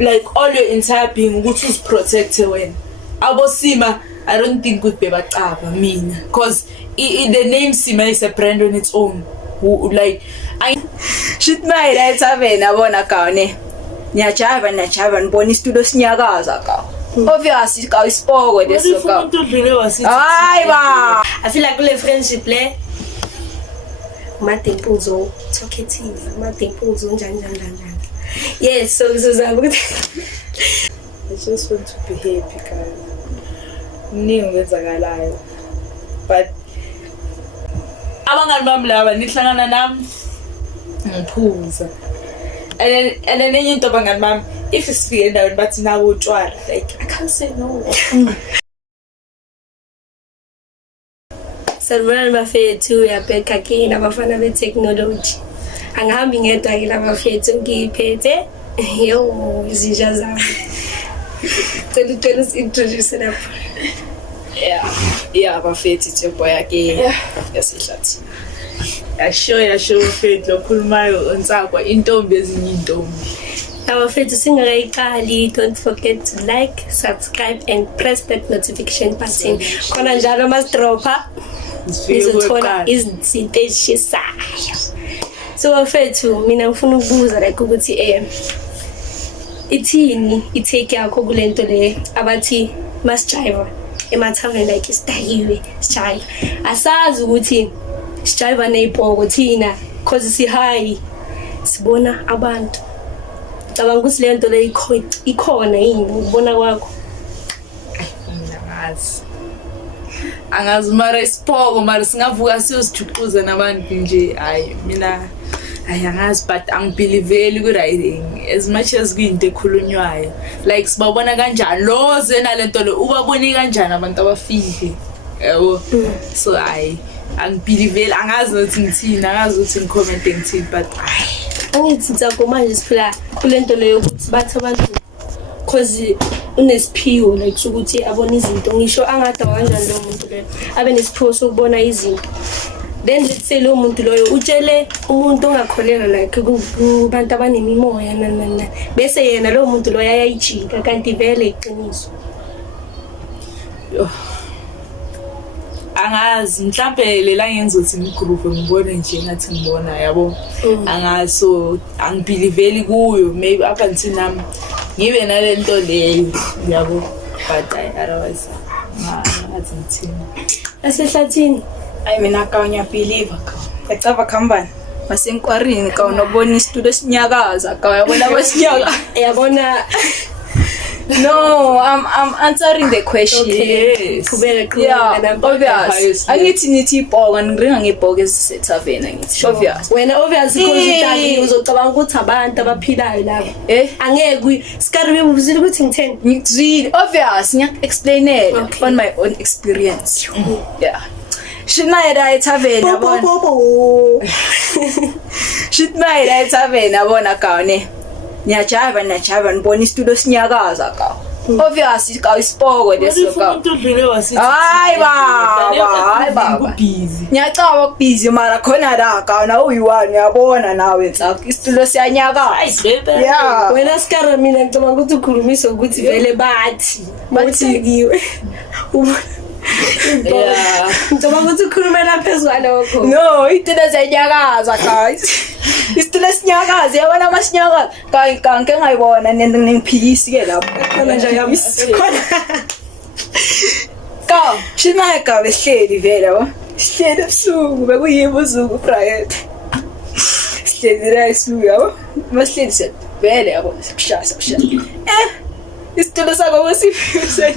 like all your entire being ukuthi uziprotecte wena. Abo Sima, I don't think would be bacaba mina, because the name Sima is a brand on its own. Who like I shit my right ave nabona kaone. Nyachava ngibona istudio sinyakaza ka. Obviously ka isipoko leso ka. Hayi ba. I feel like kule friendship le matempuzo talkative matempuzo njani. Yes, so ukuthi I just want to be happy guys. Ngiyenzakalayo. But abangani bami laba nihlangana nami ngiphuza. And then enye into abangani bami if sifike endaweni bathi nawo utshwala like I can't say no. Sanibona bafethu uyabheka kini abafana be-technology. Angihambi ngedwa ke la bafethu ngiphethe yo izija zami. Cela introduce lapha. Yeah bafethu it's your boy again. Yasihlathi. Yasho bafethu lokhulumayo onsakwa intombi ezinye intombi. Abafethu singakayiqali, don't forget to like, subscribe and press that notification button. Khona njalo masidropha nizothola izinto ezishisayo. So bafethu mina ngifuna ukubuza like ukuthi ithini itake yakho kulento le abathi masijiva emathaveni like isidayiwe sijiva. Asazi ukuthi sijiva neipoko thina cause sihayi sibona abantu. Cabanga ukuthi lento le ikhona yini ukubona kwakho? Angazi mara isipoko mara singavuka siyozithuquza nabantu nje hayi mina angazi but angibelieveli ku riding as much as kuyinto ekhulunywayo like sibabona kanjani lo zena lento lo ubabone kanjani abantu abafike yabo so hayi angibelieveli angazi ukuthi ngithini angazi ukuthi ngicomment ngithini but angithinta manje siphila kulento leyo ukuthi bathi abantu cause unesiphiwo like ukuthi abona izinto ngisho angada kanjani lo muntu leyo abe nesiphiwo sokubona izinto then let's say lo muntu loyo utshele umuntu ongakholelwa like kubantu abanemimoya nanana bese yena lo muntu loyo ayayijika kanti vele iqiniso. Angazi mhlambe lela ngenza ukuthi ngigroup ngibone nje ngathi ngibona yabo angaso angibelieveli kuyo maybe up until nami ngibe nalento leyo yabo but otherwise ngathi ngithini asehlathini I mina ka ngiyabelieve ka. Ecaba khambani basenkwarini ka unobona istudio sinyakaza ka uyabona basinyaka. Yabona No, I'm answering the question. Okay. Yeah, obvious. Angithi nithi ibhoka ngiringa ngebhoka ezisethavena ngithi. Obvious. Wena obvious because utaki uzocabanga ukuthi abantu abaphilayo laba. Angeke sikaribe ubuzile ukuthi ngitheni. Ngizwile obvious ngiyakuexplainela on my own experience. Yeah. Shitmayela ethaveni yabona. Shitmayela ethaveni yabona kaone. Nyachava ngibona istudio sinyakaza ka. Obviously ka isipoko leso ka. Hayi baba. Nyacaba kubhizi mara khona la ka na uyi1 uyabona nawe nsakho istudio siyanyakaza. Yeah. Wena sikara mina ngicabanga ukuthi ukhulumisa ukuthi vele bathikiwe. Yeah. Ngicabanga ukuthi ukhulumela phezulu lokho. No, istudio siyanyakaza guys. Istudio sinyakaza yabona masinyakaza kanke ngayibona nengiphikisi ke lapho khona nje yamisi khona ka shina ka behleli vele yabo sihleli ebusuku bekuyibo uzuku Friday sihleli la esuku yabo masihleli set vele yabo sikushasa istudio sakho kusifise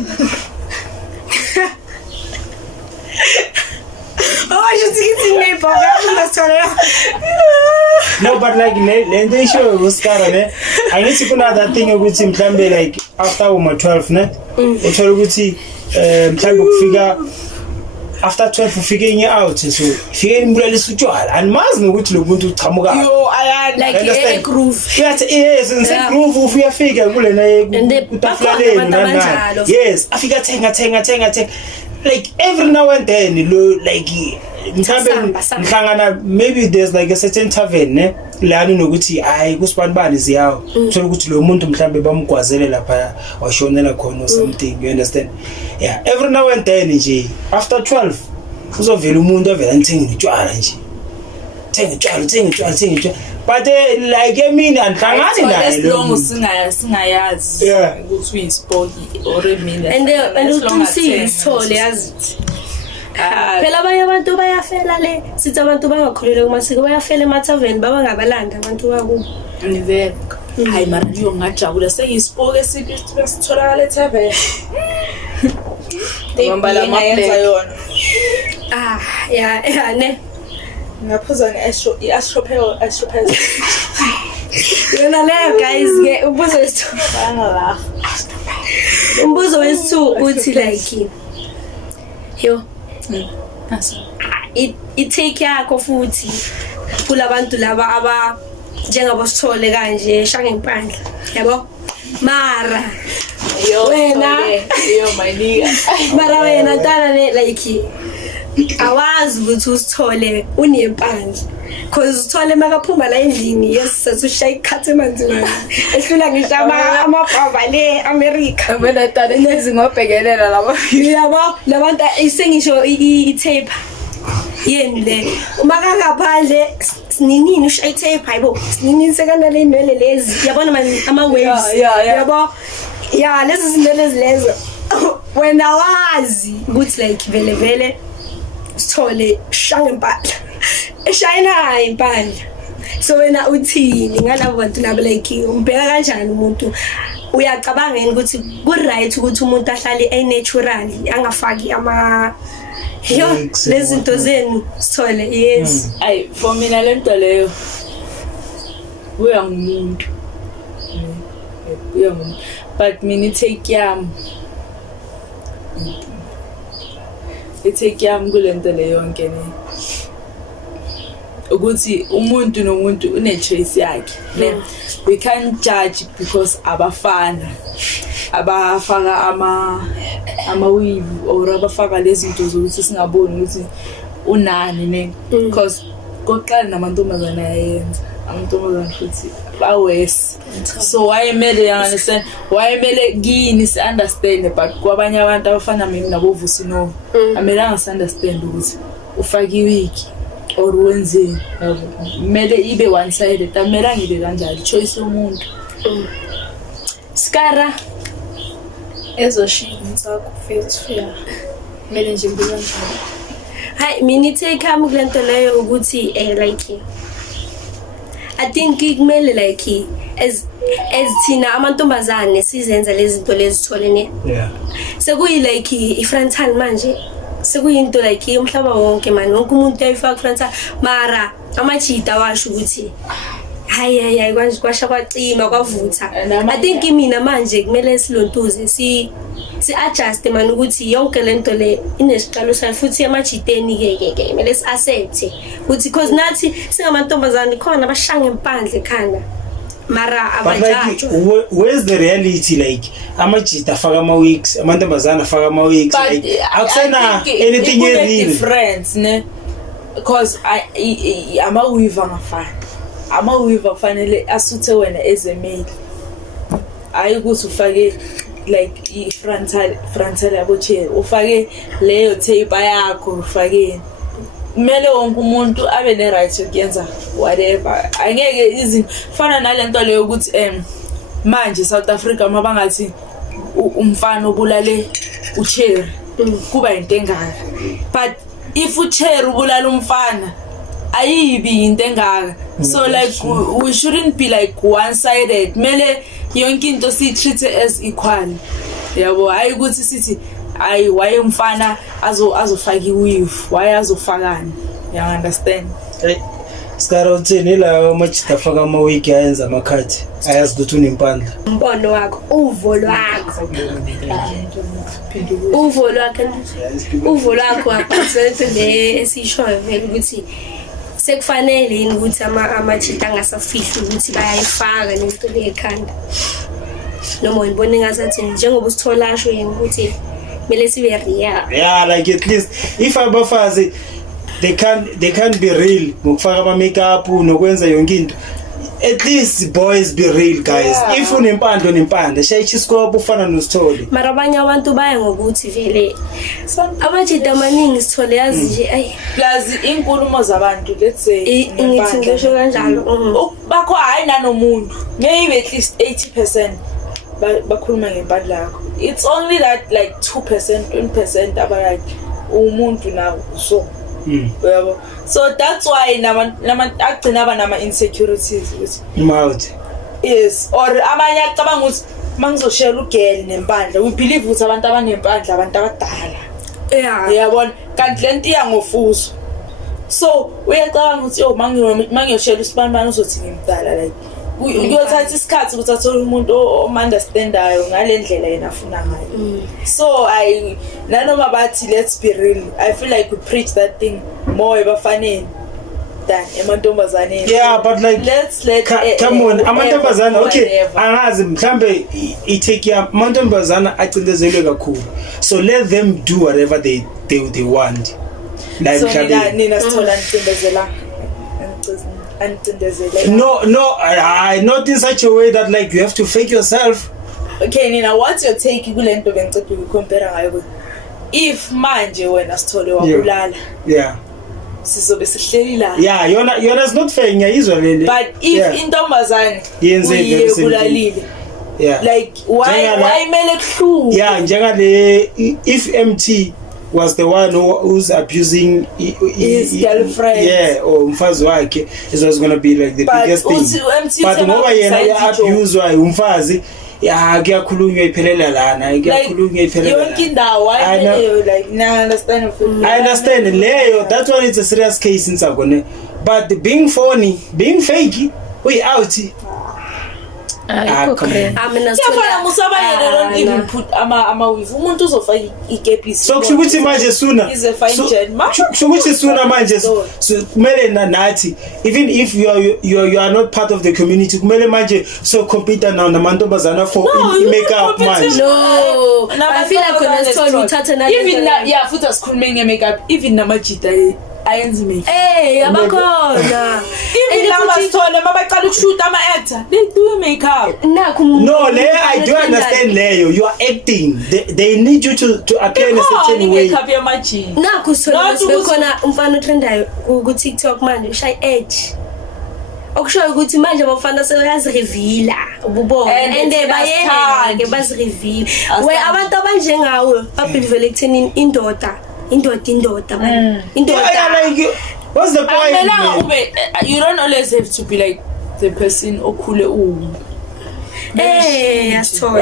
Oh, you think it's me, Bob? No, but like the issue was Karen. I need to put that thing with him mhlambe like after 12 ne. Uthola ukuthi mhlambe kufika after 12 ufike out so fike imbulelisa utshwala animazi ngokuthi lo muntu uchamuka yo like a groove yes in groove ufika kulena kutafuleni yes afika thenga like every now and then lo like mhlambe ngihlangana maybe there's like a certain tavern ne lana nokuthi hayi kusibanibani ziyawo uthola ukuthi lo muntu mhlambe bamgwazele lapha washonela khona or something, you understand? Yeah, every now and then nje after 12 uzovela umuntu avela ngithenga utshwala nje thenga but like I mean anhlangani naye lo long singayazi ukuthi uyispoki or mina and uqinisile sithole yazi phela abanye abantu bayafela le sithi abantu bangakholelwa kumasiko bayafela emathaveni babangabalanda abantu bakubo nivele hayi mara liyo ngajabula sengiyispoke sitholakala ethaveni ngombala mayenza yona ya ne ngaphuza i-astropel yona leyo guys ke umbuzo wethu uthi like yo i-take yakho futhi kulabantu laba njengabo Sithole kanje shanga impandla yabo mara wena my nigga mara wena tana like awazi ukuthi uSithole unempandla cause uSithole makaphuma la endlini yesisathusha ikhathe emanzi manje ehlula ngisho amabhava le America wena tana nezingobhekelela laba yabo labantu isengisho i-tape yeni le uma kangaphandle sinini usha i-tape hayibo sinini sekana le indwele lezi yabona manje ama-waves yabo ya lezi zindwele lezo wena wazi ukuthi like vele Sithole shanga impandla eshayina impandla so wena uthini ngalabo bantu labo like umbheka kanjani umuntu uyacabanga yini ukuthi ku right ukuthi umuntu ahlale natural angafaki lezi zinto zenu Sithole yes ay for mina lento leyo uyangumuntu but mina take yami itake yami kulento le yonke ne ukuthi umuntu nomuntu une choice yakhe ne we can't judge because abafana abafaka ama weave or abafaka lezi zinto zokuthi singaboni ukuthi unani ne because koqala namantombazana yayenza amantombazana futhi bawes so wayemele understand wayemele kini si understand but kwabanye abantu abafana mina nabovusi no amelanga si understand ukuthi ufaki wiki or wenze mele ibe one sided amelanga ibe kanjalo choice yomuntu skara ezoshinza kufear mele nje ngibona hayi mina take am kulento leyo ukuthi like I think kumele like as thina amantombazane sizenza lezi zinto lezi Sithole ne sekuyi like ifrontal manje sekuyinto like umhlaba wonke man wonke umuntu uyayifaka frontal mara amachita washo ukuthi hayi kwanje kwasha kwacima kwavutha I think mina manje kumele silontuze si adjust man ukuthi yonke lento le inesiqalo sayo futhi amajiteni ke kumele si accept ukuthi because nathi singamantombazane khona abashanga impandla ekhanda mara abajaji where's the reality like amajita afaka ama weeks amantombazane afaka ama weeks like akusena anything different ne because ama weave ngafana ama weave fanele asuthe wena as a male ayikuthi ufake like i-frontal yabo chair ufake leyo tape yakho ufake kumele wonke umuntu abe ne right yokuyenza whatever angeke izinto fana nalento leyo ukuthi manje South Africa mabangathi umfana obulale uchair kuba into engaka but if uchair ubulala umfana ayibi into engaka so like we shouldn't be like one sided mele yonke into si treat as equal yabo hayi ukuthi sithi ayi waye umfana azofaka iweave waye azofakani you understand Skara uthini la machita afaka ama week ayenza amakhathi ayazi ukuthi unempandla umbono wakho uvo lwakho aphathe le esishoyo vele ukuthi sekufanele yini ukuthi amachita angasafihli ukuthi bayayifaka lento lekhanda noma ngibone ngazathi njengoba uSithole asho yena ukuthi mele sibe real like at least if abafazi they can't be real ngokufaka ama makeup nokwenza yonke into. At least boys be real guys. If unempando nempanda shayisha isikopho ufana noSithole. Mara abanye abantu baya ngokuthi vele abajida amaningi Sithole yazi nje ay plus inkulumo zabantu let's say ngithi ngisho kanjalo bakho hayi nanomuntu maybe at least 80% bakhuluma ngempandla yakho. It's only that like 2% 20% aba like umuntu nawo so yabo. So that's why nama agcina aba nama insecurities ukuthi mouth. Yes, or abanye acabanga ukuthi mangizoshela ugirl nempandla we believe ukuthi abantu abanempandla abantu abadala. Yabona kanti lento iya ngofuzo. So uyacabanga ukuthi yo mangiyoshela usibanibani uzothi ngimdala like uyothatha isikhathi ukuthi athole umuntu o-understandayo ngale ndlela yena afuna ngayo. So nanoma bathi let's be real, I feel like we preach that thing more ebafaneni than emantombazaneni. Yeah, but like come on amantombazana okay angazi mhlambe itake ya amantombazana acindezelwe kakhulu, so let them do whatever they want. Like so nina Sithole nicindezela no, not in such a way that like you have to fake yourself. Okay, Nina, what's your take kulento bengicela ukucompare ngayo? If manje wena Sithole wakulala. Yeah. Sizobe sihleli la. Yeah, yona is not fair ngiyizwa lele. But if intombazane yenze kulalile. Yeah. Like why mele kuhlu? Yeah, njengale if MT was the one who's abusing his girlfriend. Yeah, or umfazi wakhe, it was going to be like the biggest thing. But ngoba yena abuse wa umfazi ya kuyakhulunywa iphelela lana, kuyakhulunywa iphelela. Yonke indawo like na understand. I understand leyo, that one is a serious case in Sagone. But being phony, being fake, we out. Come on. Musaba don't even put ama with umuntu uzofaka ikepisi. So kushukuthi manje sooner. Is a fine gentleman. Kushukuthi sooner manje so kumele nathi even if you are not part of the community kumele manje so compete now namantombazana for makeup manje. No. I feel like when Sithole uthatha na even yeah futhi asikhulumeni ngemakeup even namajita ayenzi makeup. Abakhona. Even lama Sithole mabaqala ukushoot ama actor they do makeup. No, I do understand leyo. You are acting. They need you to appear in a certain way. Makeup yamajita. Naku Sithole bekhona umfana otrendayo ku TikTok manje ushay edge. Okushoyo ukuthi manje abafana sebayazi reveal ububona and bayeke bazi reveal. We abantu abanjengawe babhilivele ekutheni indoda man. Like, what's the point? You don't always have to be like the person okhule Sithole.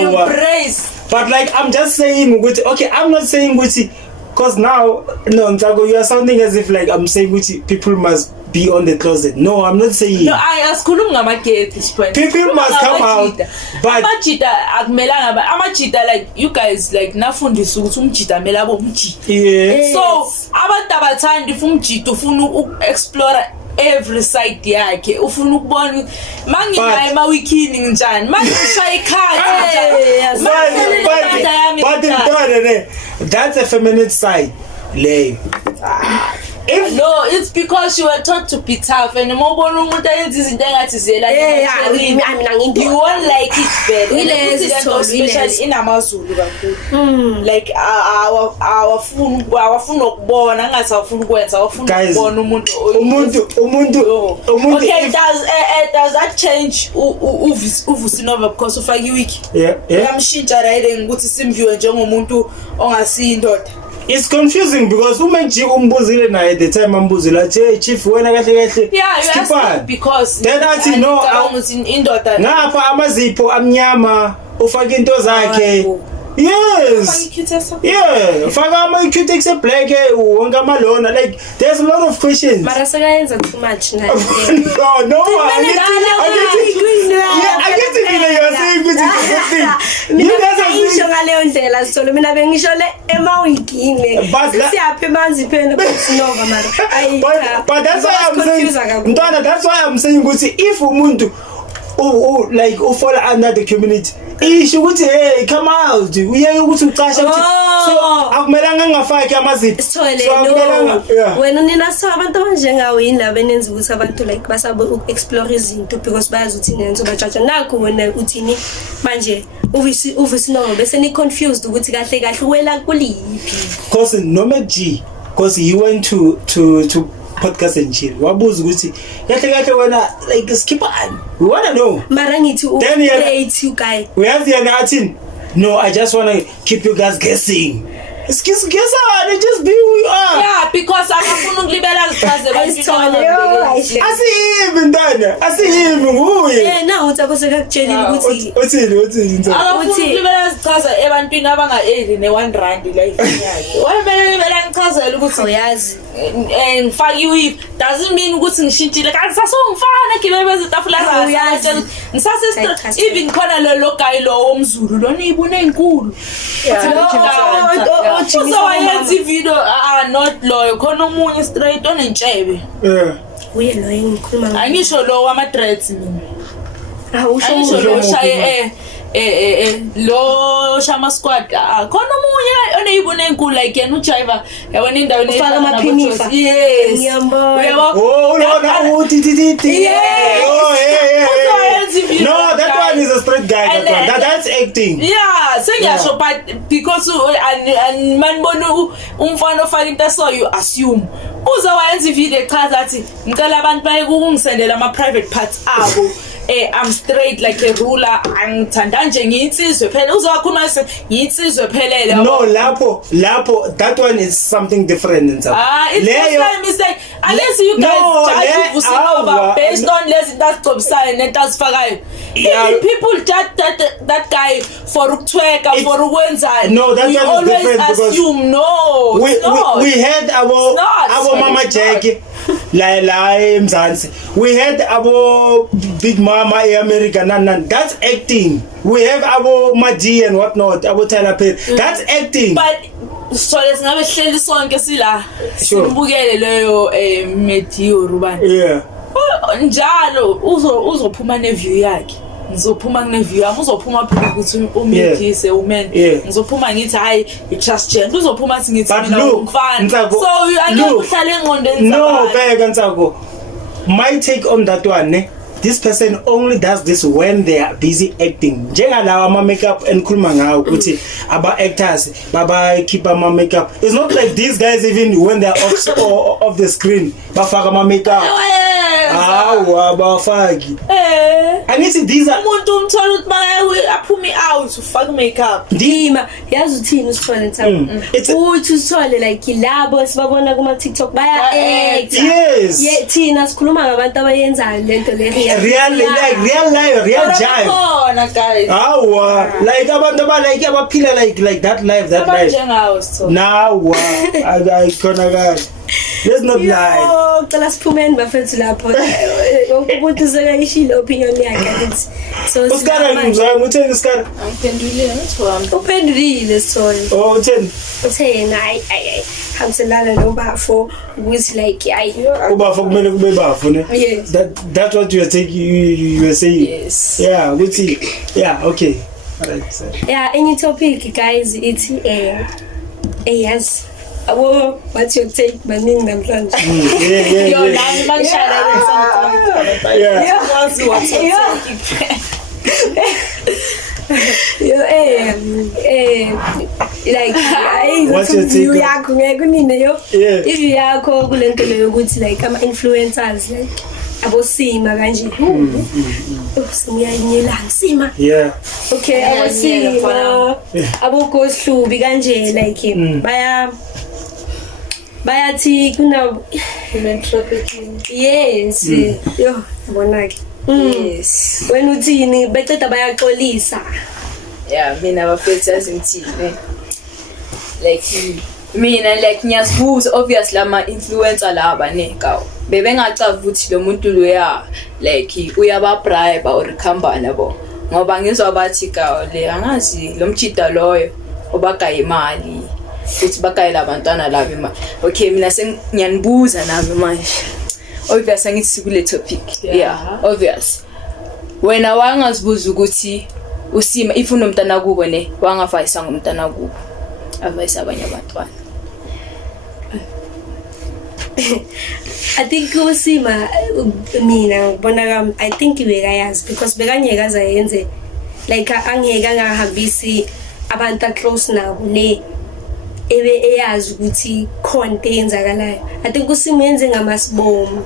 You praise. But like I'm just saying okay, I'm not saying because now no Ntago, you are sounding as if like I'm saying people must be on the closet. No, I'm not saying. No, I asikhulumi ngamagay at this point. People must come out. But amajita akumelanga amajita like you guys like nafundisa ukuthi umjita amela bomjita. Yeah. So abantu abathanda if umjita ufuna uexplore every side yakhe ufuna ukubona manginaye ma weekend njani mangishaya ikhaya but that's a feminine side lay. No, it's because you were taught to be tough and mobona umuntu ayenza izinto engathi ziyela you won't like it better especially in amazulu kakhulu like awafuna ukubona ngathi awafuna ukwenza awafuna ukubona umuntu okay does that change uvusinova because ufake iwiki yamshintsha right ukuthi simviwe njengomuntu ongasindoda. It's confusing because umenji umbuzile na at the time ambuzila chief wena kahle yeah because then athi no indoda ngapha amazipho amnyama ufaka into zakhe. Yes. Yeah. Faka ama-cutex black wonke amalona like there's a lot of questions. Mara sekayenza too much na. No. I get it. You are saying good thing. Mina bengisho ngaleyo ndlela Sithole mina bengisho le emawikini. Siyaphi emanzipheni kusinova mara. But that's why I'm saying Ntwana, that's why I'm saying ukuthi if umuntu like fall under the community isho ukuthi hey come out uyeke ukuthi ucasha ukuthi so akumelanga ngafaki amazipho Sithole no wena nina so abantu abanjengawe indaba enenza ukuthi abantu like basabe explore izinto because bayazi ukuthi nenzo bajaja nakho wena uthini manje uvisi no bese ni confused ukuthi kahle kahle wela kuliphi cause noma G cause he went to podcast and chill wabuza ukuthi kahle wena like skip on we want to know mara ngithi update you guys uyazi yana athini no I just want to keep you guys guessing excuse guess on just be who you are yeah because akafuna ukulibela zichaze asihimi ndana asihimi nguye na utsakose kakutshelile ukuthi uthini akafuna ukulibela zichaze ebantwini abanga-80 ne-1 rand life yakhe wayemele libela ngichazele ukuthi uyazi ngifakiwe doesn't mean ukuthi ngishintshile kanti sasongifana gibebe ezitafula zayo ngisase even khona lo guy lo womzulu lona ibune enkulu uzowayenza ivideo not loyo khona omunye straight onentshebe uye lo engikhuluma angisho lo wama-dreads mina angisho lo shaye lo shama squad khona omunye oneyibone enkulu like yena ujiva yabona indawo ufaka amaphinifa yes ngiyambona lona utititi no that one is a straight guy that's acting yeah sengiyasho but because manibona umfana ofaka into so you assume uzowayenza ivideo echaza athi ngicela abantu baye kungisendela ama private parts abo I'm straight like a ruler angithanda nje ngiyinsizwe phela uzowakhuluma ese ngiyinsizwe phelele no lapho that one is something different and it's the mistake unless you guys judge Vusinova based on lezi ntasicobisana nentasifakayo people judge that guy for ukutweka for ukwenzani no that you one is different because assume no we had our mama Jack la eMzansi we had our big mama eAmerica nan that's acting we have our Madi and what not our Tyler Perry that's acting but so lesingabe hleli sonke sila simbukele leyo Medio Rubani yeah njalo uzophuma neview yakhe ngizophuma kuneview yami uzophuma phela ukuthi umedise umen ngizophuma ngithi hayi just change uzophuma singithi mina ngifana so angeke uhlale engqondweni no bheka Ntsako my take on that one this person only does this when they are busy acting njengalawa ama makeup enkhuluma ngawo ukuthi aba actors baba keep ama makeup it's not like these guys even when they are off the screen bafaka ama makeup abafaki angithi these are umuntu umthola ukuthi manje aphume out ufaka makeup ndima yazi uthini usithole Ntsako uthi usithole like labo sibabona kuma TikTok baya act yes thina sikhuluma ngabantu abayenzayo lento le real jive khona guys like abantu like abaphila like that life njengawo so now I khona kahle let's not lie cela siphumeni bafethu lapho umuntu uzekayishile opinion yakhe lithi so usikara ngizwa utheni usikara angiphendulile ngithwami uphendulile Sithole utheni uthena ayi hamselana nobafo ukuthi like ayi ubafo kumele kube bafo ne that's what you are taking you are saying yes yeah ukuthi yeah okay alright sir yeah any topic guys it's yes what's your take maningi namhlanje yo nami mangishaya yeah like what's your take yakho ngeke unine yo if yakho kulento leyo ukuthi like ama influencers like abosima kanje usiyayinyela sima okay abosima abogosihlubi kanje like bayathi kuna human trafficking yes yo bonake yes wena uthini beceda bayaxolisa mina bafethu azimthini like mina like ngiyasibuza obviously ama influencer laba nekawo bebengacavi ukuthi lo muntu loya like uyaba bribe or khambana bo ngoba ngizwa bathi kawo le angazi lo mchita loyo obagaye imali futhi bagaye labantwana laba imali okay mina sengiyanibuza nami manje obvious angithi sikule topic yeah obvious wena wangazibuza ukuthi uSima if unomntana kubo ne wangavayisa ngomntana kubo avayisa abanye abantwana. I think uSima mina ngibona kami I think bekayazi because bekangeke azayenze like angeke angahambisi abantu close nabo ne ebe eyazi ukuthi khona into eyenzakalayo. I think uSima yenze ngamasibomo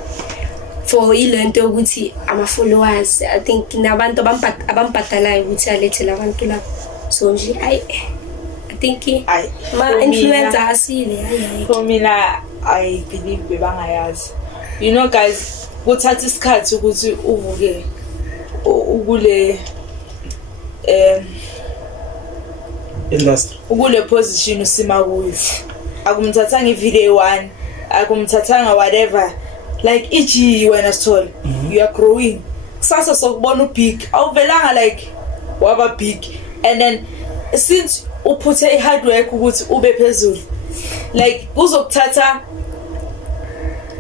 for ilento ukuthi ama followers I think nabantu abampatalayo ukuthi alethe labantu lapho so nje I think ma influencer asile for mina I believe bebangayazi. You know guys, kuthatha isikhathi ukuthi uvuke ukule industry ukule position uSima kuyo. Akumthathanga ivideo 1, akumthathanga whatever. Like iji wena Sithole, you are growing. Kusasa sokubona ubig, awuvelanga like waba big and then since uputhe ihard work ukuthi ube phezulu. Like uzokuthatha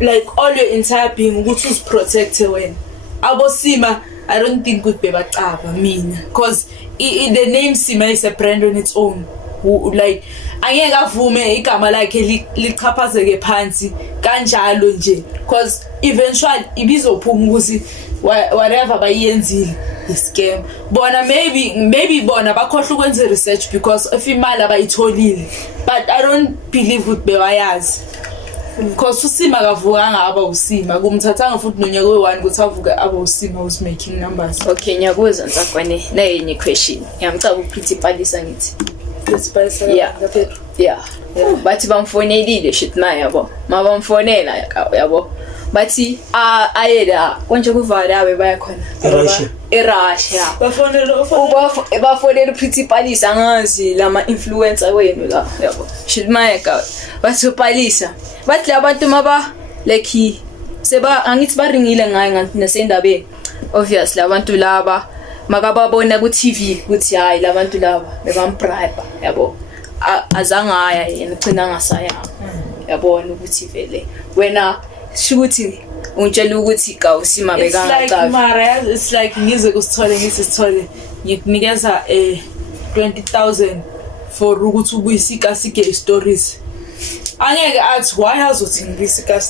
like all your entire being ukuthi uziprotecte wena. AboSima I don't think good bebacaba mina because the name Sima is a brand on its own. Like angeke avume igama lakhe lichaphazeke phansi kanjalo nje because eventually ibizophuma ukuthi whatever bayenzile scam. Bona maybe bona bakhohle ukwenza research because if imali abayitholile but I don't believe ukuthi bewayazi because uSima akavukanga aba uSima kumthathanga futhi nonyaka we1 ukuthi avuke aba uSima was making numbers. Okay ngiyakuza Ntsakwane nayenye question ngiyamcaba uPrithipalisa ngithi Prithipalisa yeah bathi bamfonelile shit naye yabo mabamfonela yabo bathi ayela konje kuvala abe bayakhona eRussia bafonela uPrithipalisa angazi lama influencer wenu la yabo shit naye bathi uPalisa bathi labantu maba like seba angithi baringile ngaye ngathi nasendabeni obviously abantu laba makababona ku TV ukuthi hayi labantu laba bebambribe yabo azangaya yena ugcina ngasaya yabona ukuthi vele wena shukuthi ungitshela ukuthi ka uSima bekanga mara it's like ngize kusithole ngisithole ngikunikeza 20,000 for ukuthi ubuyisika sige stories angeke athi why azothi ngibisika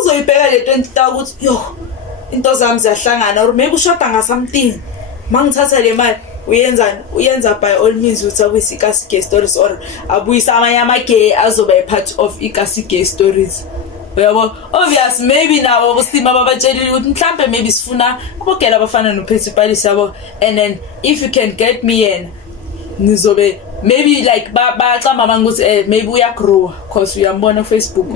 uzoyibheka le 20,000 ukuthi yo into zami ziyahlangana or maybe ushoda nga something mangithatha le mali uyenza by all means ukuthi abuyisika sige stories or abuyisa amanye amage azoba a part of ikasige stories. Uyabo obvious maybe nawo uSima babatshelile ukuthi mhlambe maybe sifuna kubogela abafana noPrithipalisa yabo and then if you can get me yena nizobe maybe like bacama manguthi maybe uya grow because uyambona Facebook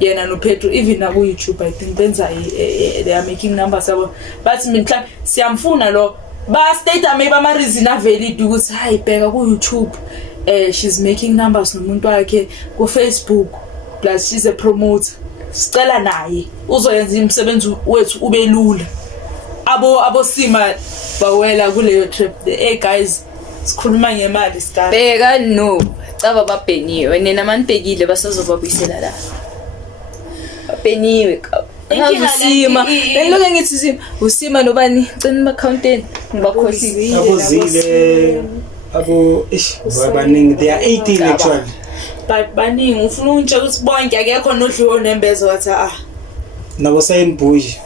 yena noPetro even na ku YouTube I think benza they are making numbers yabo but mina siyamfuna lo ba state maybe ama reason valid ukuthi hayi bheka ku YouTube she's making numbers nomuntu wakhe ku Facebook plus she's a promoter. Sicela naye uzoyenza umsebenzi wethu ube lula. AboSima bawela kuleyo trip. Hey guys, sikhuluma ngemali sicela. Beka no, caba babheniwe nina manibhekile basazobabuyisela la. Babheniwe ka. USima, bengiloke ngithi uSima nobani cina accountant ngibakhohlile. Abozile baningi they are 18 actually. But baningi ufuna untshe ukuthi bonke akekho nodliwo nembezo wathi nabo saying bush.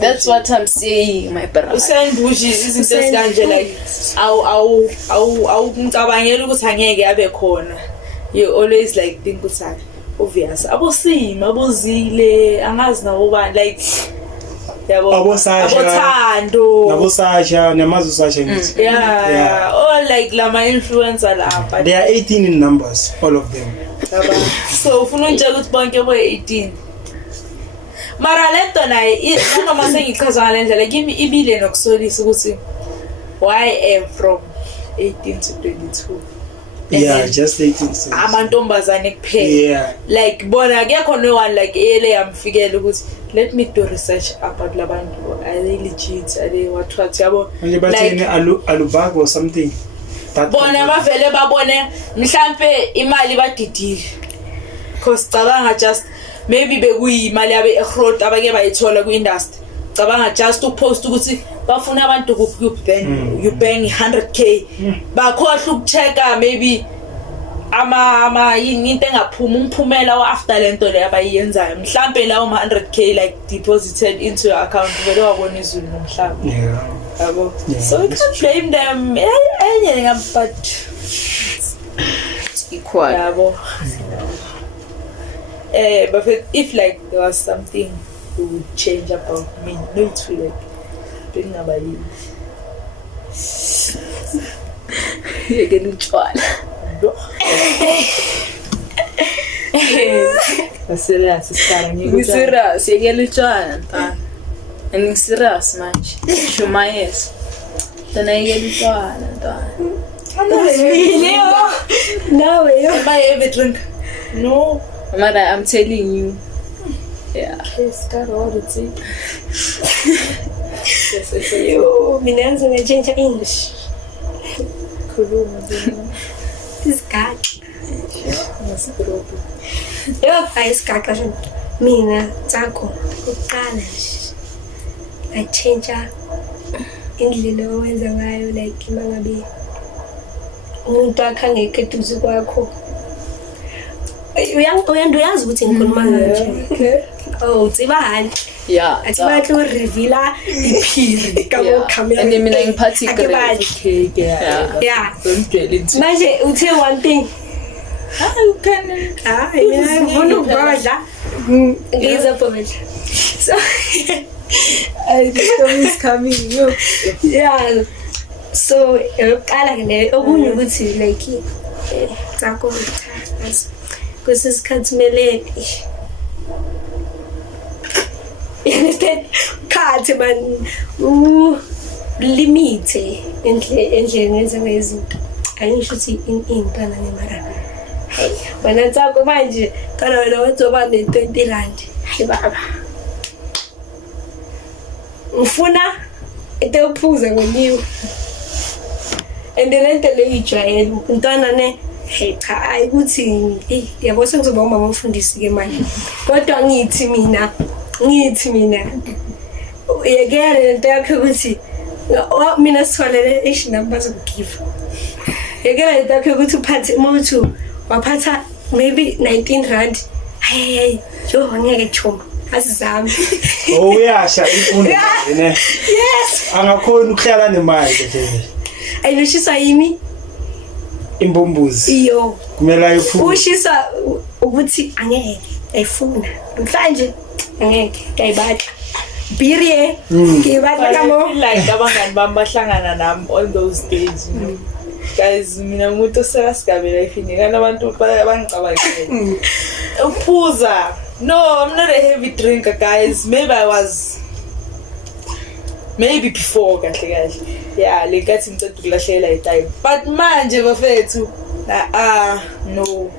That's what I'm saying my brother. Usain Bush izinto ezikanje like awucabangela ukuthi angeke abe khona. You always like think ukuthi obvious AboSima abozile angazi nawo bani like yabo abothando nabosasha namazi usasha ngithi yeah all like lama influencer lapha they are 18 in numbers all of them so ufuna nje ukuthi bonke boy 18 mara lento naye noma sengichaza ngalendlela kimi ibile nokusolisa ukuthi why from 18 to 22 yeah just 18 amantombazane kuphela like bona akekho no one like ele yamfikela ukuthi let me do research about labantu are they legit are they what yabo like alubag or something bona bavele babone mhlambe imali badidile because cabanga just maybe bekuyimali yabe egrowth abake bayithola ku industry cabanga just ukupost ukuthi bafuna abantu ku you bang 100k bakhohle ukuchecka maybe ama yini into engaphuma umphumela after lento le abayenzayo mhlambe lawo 100k like deposited into your account vele wabona izulu nomhlaba yabo so you can't blame them enye ngaphat equal yabo but if like there was something you would change about me no it's like being about you you're getting chwala serious serious yekelutshwana ntana and serious manje shumayes tana yekelutshwana ntana No, am I ever drink no mother I'm telling you yeah yes got all the tea yo, mina ngizochange English. khuluma This guy. Yo, ayisigaqa nje. Mina Tsako uqala nje. I change indlela owenza ngayo like mangabe umuntu akhangeke eduze kwakho. Uyazi ukuthi ngikhuluma kanje. Oh, tsibani. yeah Athi bathi reveala iphiri kabo camera. and mina ngiphathi grade okay Yeah. don't tell it Manje uthe one thing. you can Mina ngifuna ukubadla. Ngizaphometha. So I think is coming yo yeah. So uqala ke okunye ukuthi like Tsako as kusisikhathi mele khathi man limite endle ngenza ngezinto ayisho ukuthi impana nemara hey wena Tsako manje kana wena wazoba ne20 rand hey baba ufuna etophuza ngoniwe and then lento leyijwayele intwana ne hey cha ayikuthi yabo sengizoba umama umfundisi ke manje kodwa ngithi mina yekela lento yakho ukuthi mina sitholele ish number zokugive yekela lento yakho ukuthi uphathe umuntu waphatha maybe 19 rand hey yo ngeke choma asizami uyasha imfundo ne yes angakhona ukuhlala nemali ke ayinoshisa yimi imbombuzi iyo kumele ayiphume ushisa ukuthi angeke ayifuna mhlanje angeke kayibata birie ngibata kamo like abangani bami bahlangana nami all those days you know guys mina umuntu osesigabela ifinika nabantu abangicabangile uphuza no I'm not a heavy drinker guys maybe before kahle yeah lenkathi ngicela ukulahlela itime but manje bafethu no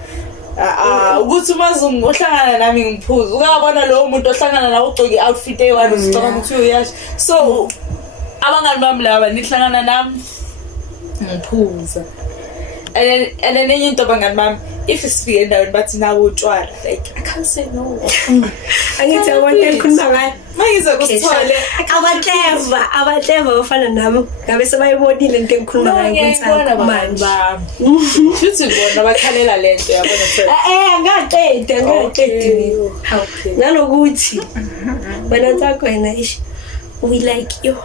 ukuthi mazungu ohlangana nami ngiphuza ukabona lo muntu ohlangana nawe ugcoke outfit eyi-1 usicabanga ukuthi uyasho so abangani bami laba nihlangana nami ngiphuza and then enye into abangani bami if isifike endaweni bathi nawo utshwala like I can't say no angithi abantu ekhuluma ngayo mangize kusithole abatleva bafana nami ngabe sebayibonile into engikhuluma ngayo ukuthi manje shuthi bona bakhalela lento yabona first angaqedi nanokuthi wena Tsako wena ish we like you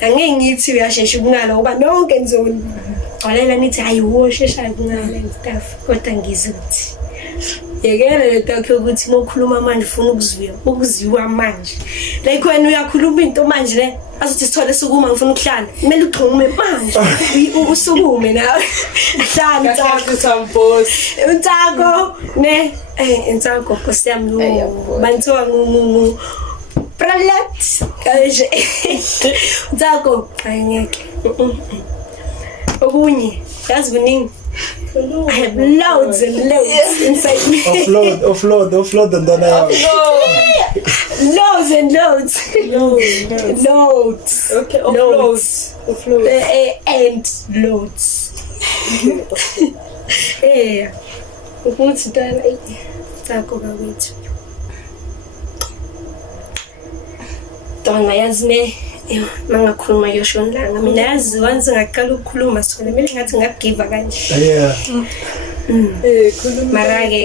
angeke ngithi uyashesha ukungala ngoba nonke nizoni walela nithi ayiwoshesha ukungala and stuff kodwa ngizothi yekela lento yakho ukuthi ngokhuluma manje ufuna ukuziwa manje like wena uyakhuluma into manje le azothi sithole sukuma ngifuna ukuhlala kumele uxhume manje usukume nawe hlala Tsako ne Tsako kosiyami bantu ngu Pralat kanje Tsako ayengeke okunye yazi kuningi I have loads and loads inside me. Offload and then Loads and loads. Loads. Okay, offload. And loads. Yeah. Ukuthi Tsako bawethu. Dona yazi ne mangakhuluma yoshona langa mina yazi once ngaqala ukukhuluma sona mina ngathi ngagive kanje. Yeah. Khuluma. Mara ke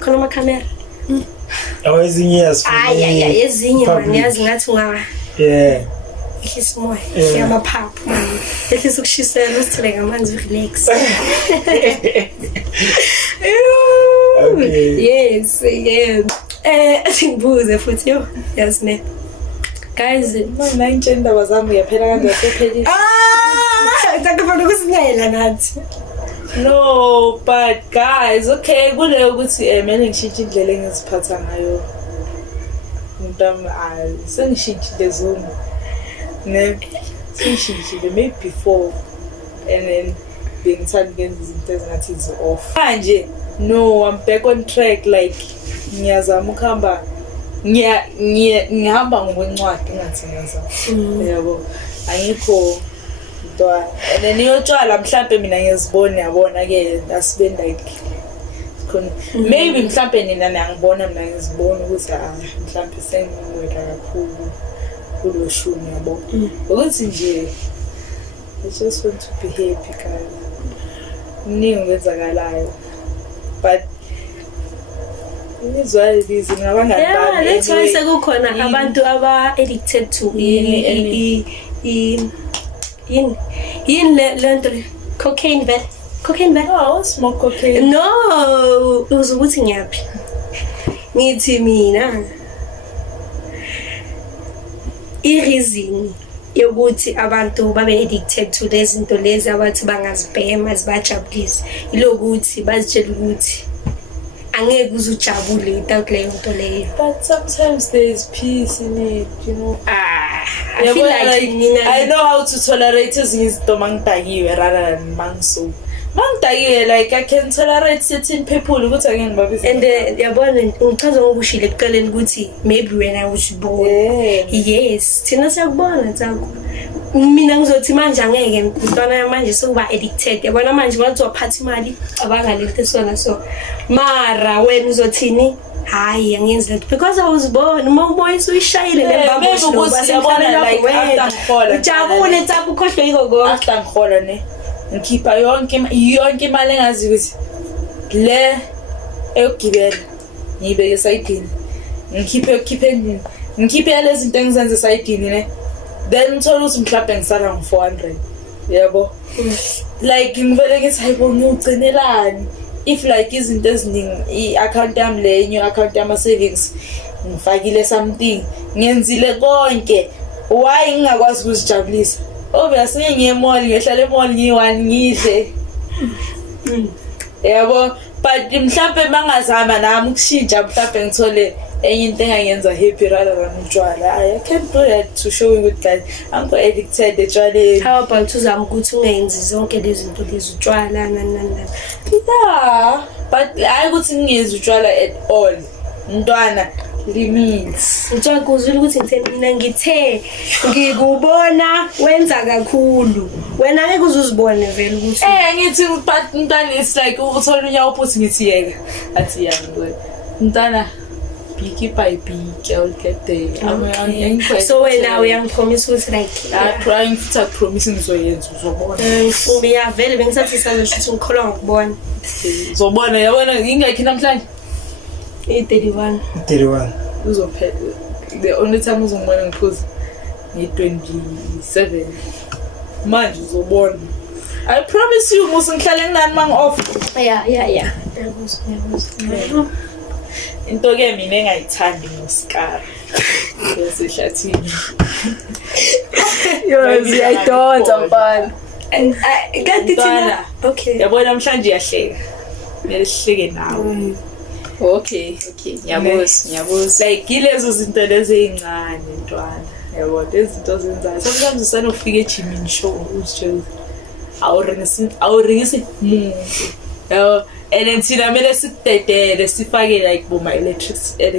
khuluma camera. Ezinye Ay ezinye man yazi ngathi unga yeah. ihlisa umoya yamaphaphu man ehlisa ukushisela usithele ngamanzi relax. Okay. Yes, yeah. Ngibuze futhi yo yazi ne guys Manje indaba zami yaphela kanjani sephelile. Ngakufuna ukusinyela nathi. No, but guys, okay, kule ukuthi mina ngishintshe indlela engiziphatha ngayo. Umntwana sengishintshile zonke. Ne sengishintshile maybe before and then bengithanda ukwenza izinto ezingathi off. Manje no, I'm back on track like ngiyazama ukuhamba ngihamba ngokwencwadi ngathi ngiyazama. Yabo. Ayikho and then iyotshwala mhlambe mina ngiyazibona yabona ke asibe like maybe mhlambe nina ngiyangibona mina ngizibona ukuthi mhlambe sengingweka kakhulu kulo shuni yabo ukuthi nje I just want to be happy guys ningi kwenzakalayo but izwali bizi ngabangani bami let's why sekukhona abantu aba addicted to in lento cocaine bed oh smoke cocaine no uzukuthi ngiyapi ngithi mina i-reason yokuthi abantu babe addicted to lezi zinto lezi abathi bangazibhema zibajabulise ilokuthi bazitshela ukuthi angeke uzujabule without leyo nto leyo. But sometimes there is peace in it, you know. I feel like I know how to tolerate izinto mangidakiwe rather than mangiso. Mangidakiwe like I can tolerate certain people ukuthi angeke ngibabise. And yabona ngichaza ngokushile ekuqaleni ukuthi maybe wena usibona. Yes, thina siyakubona tsako. Mina ngizothi manje angeke mntwana manje sokuba addicted yabona manje ngathi waphatha imali abangalethe sona so mara wena uzothini hayi angenzi letho because I was born uma umoya usuyishayile lembabosho basiyabona like after ngikhola ujabule tsapho ukhohlwe yiko konke after ngikhola ne ngikhipha yonke imali engazi ukuthi le eyogibela ngibeke sayidini ngikhiphe lezi zinto engizenze sayidini ne then uthola ukuthi mhlawumbe ngisala ngo400 yabo like ngivele ngithi hayibo ngiyugcinelani if like izinto eziningi i-account yami lenye account yama savings ngifakile something ngenzile konke why ngingakwazi ukuzijabulisa obviously ngiyemall ngihlala emall ngiyi1 ngidle yabo but mhlawumbe mangazama nami ukushintsha mhlawumbe ngithole enye into engangenza happy rather than utshwala. I can't do that to show you good guys I'm quite addicted etshwaleni. How about uzama ukuthi ungenzi zonke lezi zinto lezi utshwala yeah but hayi ukuthi ngingenzi utshwala at all mntwana limits utshwala kuzwile ukuthi mina ngithe ngikubona wenza kakhulu wena ngeke uzuzibone vele ukuthi ngithi but mntwana it's like uthola unyawo uphuthi ngithi yeke athi yangu mntwana big by big I will get there. Okay. So now we are promise ukuthi like trying to promise ngizoyenza uzobona. Ngifumbi ya vele bengisathi sasho ngikholwa ngokubona. Uzobona yabona ingakhi namhlanje? 31 uzophela. The only time uzongibona ngiphuza ngi27 manje uzobona. I promise you musingihlale nani mang off. Yeah. Into ke mina engayithandi ngoScar. Ngesehlathini. I don't fun. And I got it. Okay. Yabona namhlanje iyahleka. Kumele sihleke nawe. Okay. Ngiyabuza. Like ilezo zinto lezi ezincane ntwana. Yabona lezi zinto zenzayo. Sometimes usanofika eGym show usitshela awuringisi muntu. and then thina mele sikudedele sifake like boma electricity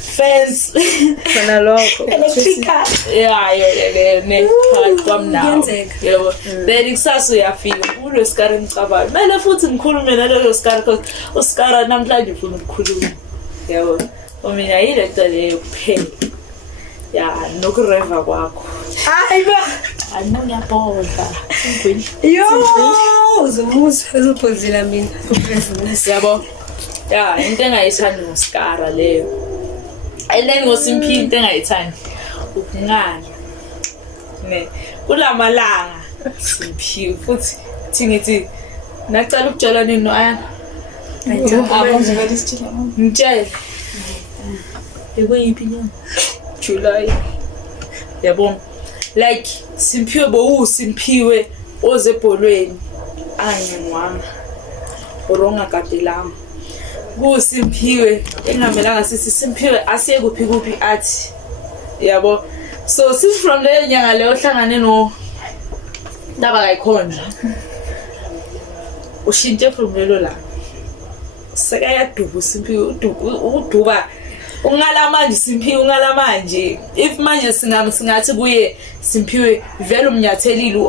fence khona lokho electrical yeah ne kwamna Kuyenzeka. yebo then kusasa uyafika kulo skara ngicabanga mele futhi ngikhulume nalelo skara because uskara namhlanje ufuna ukukhuluma yebo mina yile nto leyo kuphela ya nokureva kwakho hayiba anongiyabonga ngwini yo uzopozela mina yabo ya into engayithandi ngoskara leyo ayileni ngosimpi into engayithandi ukungana ne kulamalanga simphi futhi thingithi nacala ukutshela nini no ayana ngitshela ekuyiphi nyanga July yabo like simphiwe bowusimpiwe ozebholweni angengwami oronga kadelama kusimphiwe engamelanga sithi simphiwe asiye kuphi athi yabo so since from le nyanga leyo hlangane no ndaba kayikhonja ushintshe from lelo la sekayaduba simphiwe uduba ungala manje simphiwe ungala manje if manje singathi kuye simphiwe vele umnyathelile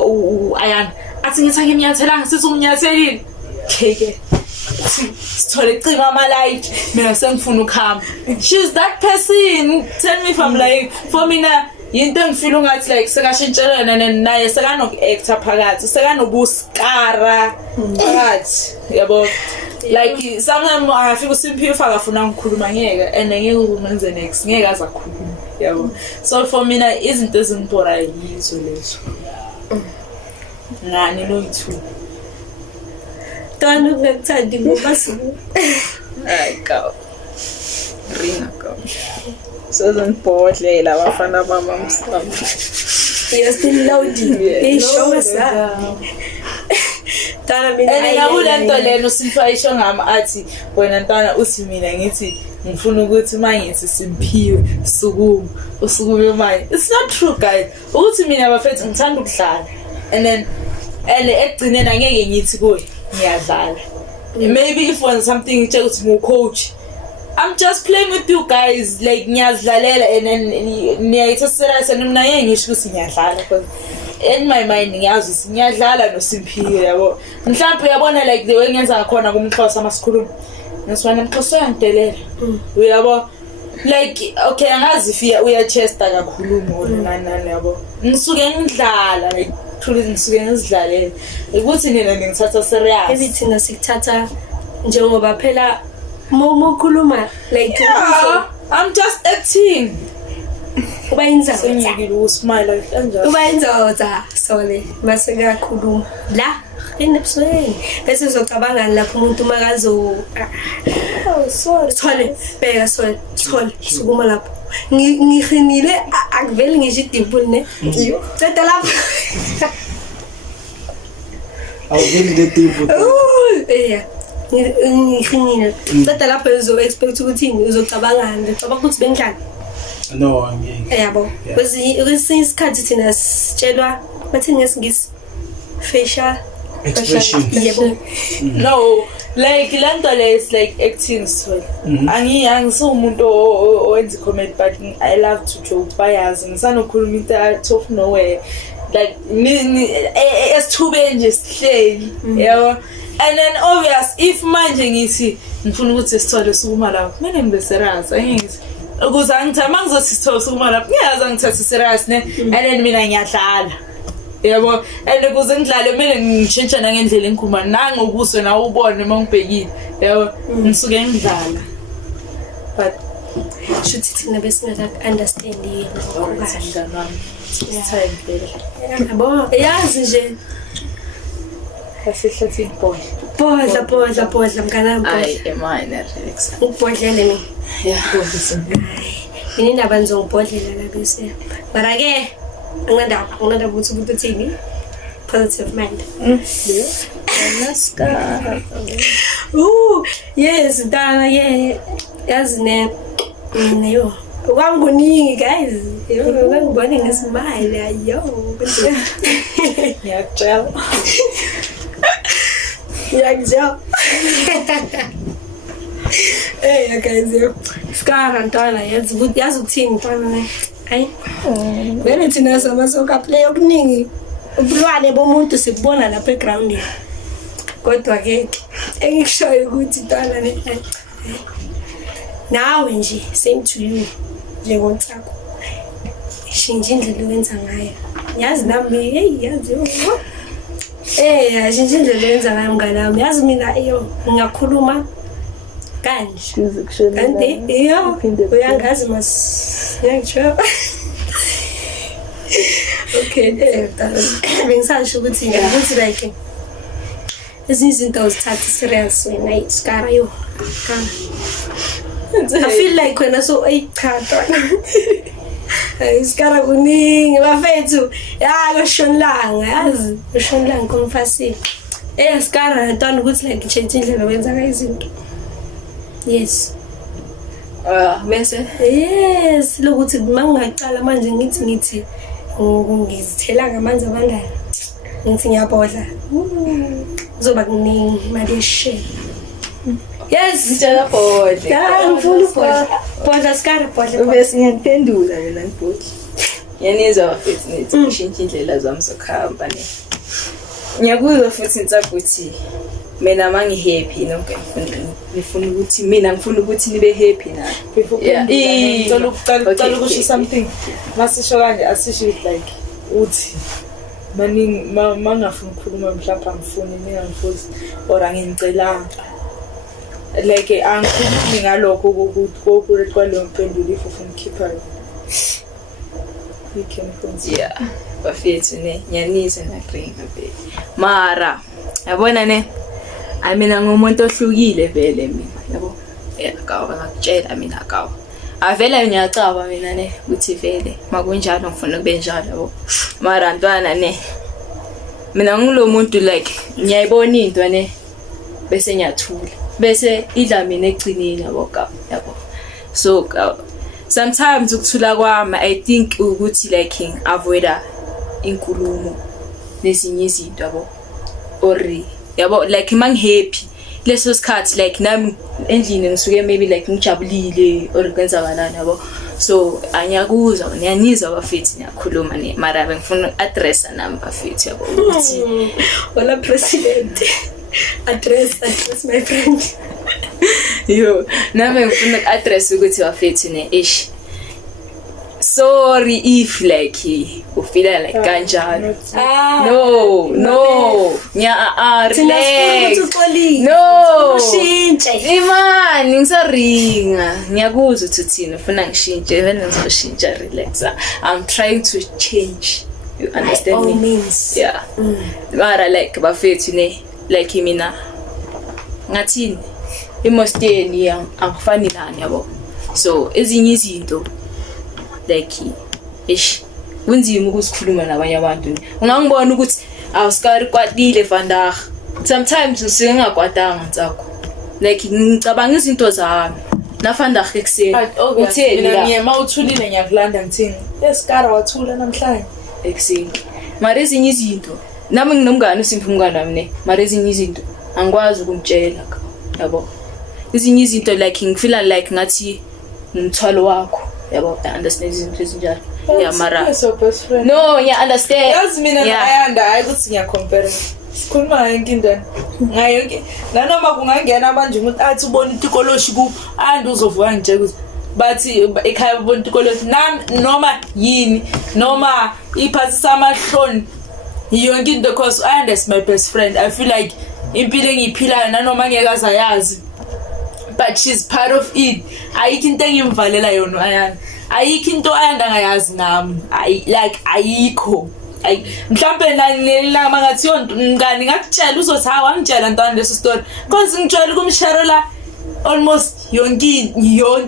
ayana athi ngithi ngimnyathelanga sithi umnyathelile keke sithole cima ama light mina sengifuna ukuhamba she's that person tell me if I'm like for mina yinto engifeel ungathi like sekashintshelana naye sekanoku actor phakathi sekanobuskara phakathi yabo like sometimes afika uSimphiwe ufaka afuna ukukhuluma ngeke and ngeke umenze next ngeke azakhuluma yabo so for mina izinto ezingibora yizo lezo ngani noyithu tana ngekuthandi ngoba sibu hayi ka ringa ka sezongibhodlela abafana baba msamo you're still loading show us tana mina ayinabulento leno simfayisho ngama athi wena ntwana uthi mina ngithi ngifuna ukuthi mangithi simphiwe usukume manje it's not true guys ukuthi mina bafethu ngithanda ukudlala and then egcineni angeke ngithi kuye ngiyadlala maybe if when something nje uthi ngu-coach I'm just playing with you guys like ngiyazidlalela and then niyayithi serious and mina ngeke ngisho ukuthi ngiyadlala because in my mind ngiyazi ukuthi ngiyadlala noSimphiwe yabo mhlawumbe uyabona like the way ngiyenza ngakhona kumXhosa masikhuluma ngiswana mXhosa uyangidelela uyabo like okay angazi uyachesta kakhulu nani yabo ngisuke ngidlala like truly ngisuke ngizidlalele ukuthi nina ngithatha serious everything asikuthatha njengoba phela mokhuluma like I'm just acting uba inza sengiyekile ukusmile kanjalo uba inza sorry masekakhuluma la enebusweni bese uzocabanga lapho umuntu makazo sorry beka sorry sukuma lapho ngikhinile akuveli ngisho idimple ne ceda lapho awuveli le dimple yeah ngikhinile ceda lapho uzo expect ukuthi uzocabanga ngicabanga ukuthi benhlanga no ngeke yabo kwesinye isikhathi thina sitshelwa bathi ngesingisi facial expression yebo no like lento le is like acting so angisumuntu owenza comedy but I love to joke bayazi ngisanokhuluma into out of nowhere like esithube nje sihleli yabo and then obvious if manje ngithi ngifuna ukuthi sithole sukuma lapho mina ngibe serious angithi ukuze angithama ngizothi sithole sukuma lapho ngiyazi ngithathe serious ne and then mina ngiyadlala yabo and ukuze ngidlale kumele ngishintshe nangendlela engikhuluma nangobuso nawe ubone mangibhekile yabo ngisuke ngidlala but shuthi thina besingaka understand yini ngani wami time phela yabo yazi nje asihlathi ibhola bodla mkanami emine relax ubhodlele mina yeah yini indaba ngizongibhodlela la bese mara ke anginandaba ukuthi umuntu uthini positive mind yes dana yazi ne yo kwanguningi guys ngibone ngesimile ayo ngiyacela Ngiyakuzwa. Hey guys, Skara ntwana yazi ukuthini ntwana ne. Hayi. Vele thina samasoka play okuningi. Ubulwane bomuntu sikubona lapha eground. Kodwa ke engikushoyo ukuthi ntwana ne. Nawe nje same to you. NjengoNtsako. Shintsha indlela owenza ngayo. Yazi nami yazi shintsha indlela owenza ngayo mngane wami. Yazi mina ngiyakhuluma kanje. Kanti uyangazi ngiyangitsho. Okay, bengisasho ukuthi like ezinye izinto uzithatha serious wena iskara yo. I feel like when I saw cha iskara kuningi bafethu loshonlanga yazi loshonlanga komfasile iskara ntwana ukuthi like change indlela wenza ngayo izinto. Yes bese yes lokuthi mangaqala manje ngithi ngizithela ngamanzi abangani ngithi ngiyabodla kuzoba kuningi imali yeshe. Yes ngitshela bodla ngifuna bodla skara bodla bese ngiyaphendula mina ngibodla. Yanizwa bafethu nithi ngishintsha indlela zami zokuhamba ne. Ngiyakuzwa futhi ukuthi mina mangi happy nonke ngifuna ukuthi mina ngifuna ukuthi nibe happy na. Ngicela ukusho something masisho kanje asisho like uthi mangafuni ukukhuluma mhlawumbe angifuni ningangifuzi or angicelanga like angikhulumi ngalokho ukuthi kwaleyo mpendulo if ufuna ukhipha you can consider bafethu ne nyanisa na green baby mara yabona ne mina ngumuntu ohlukile vele mina yabo akawa ngakutshela mina akawa avela ngiyacaba mina ne uthi vele makunjalo ngifuna kube njalo yabo mara ntwana ne mina ngilo muntu like ngiyayibona into ne bese ngiyathula bese idla mina egcinile yabo so sometimes ukuthula kwami I think ukuthi like avoida inkulumo nezinye izinto yabo or yabo like mangihappy leso sikhathi like nami endlini ngisuke maybe like ngijabulile or kwenzakalani yabo so anyakuzwa niyaniza bafethi niyakhuluma ne mara ngifuna address nami bafethi yabo ukuthi wala president address my friend yo nami ngifuna address ukuthi bafethi ne ish sorry if like you feel like kanjalo no relax no imani ngisaringa ngiyakuzwa ukuthi thina ufuna ngishintshe vele ngizoshintsha relax I'm trying to change you understand me means yeah mara like bafethu ne like mina ngathini imosteni angifani nani yabo so ezinye izinto like kunzima ukusikhuluma nabanye abantu ungangibona ukuthi awusikari kwatile vandag sometimes ngisuke ngakwatanga Ntsako like ngicabanga izinto zami na vandag ekseni utheni mina ngiyema uthulile ngiyakulanda ngithini esikara wathula namhlanje ekseni mara ezinye izinto nami nginomngane usimpi umngane wami ne mara ezinye izinto angikwazi ukumtshela yabo ezinye izinto like ngifeel like ngathi umthwalo wakho yabo understand izinto ezinjalo yeah mara so best friend no yeah understand yazi mina ayanda hayi ukuthi ngiyacompare sikhuluma ngayinkindana ngayo nanoma kungangena manje umuntu athi ubona itikoloshi ku andi uzovuka ngitshela ukuthi bathi ekhaya ubona itikoloshi nami noma yini noma iphathi samahloni yonke into because I understand my best friend I feel like impilo engiphilayo nanoma ngeke azayazi but she's part of it ayikho into engimvalela yona ayana ayikho into ayanda ngayazi nami like ayikho mhlambe nalila mangathi yonto ngani ngakutshela uzothi ha wangitshela ntwana leso story because ngitshela kumsharela almost yonke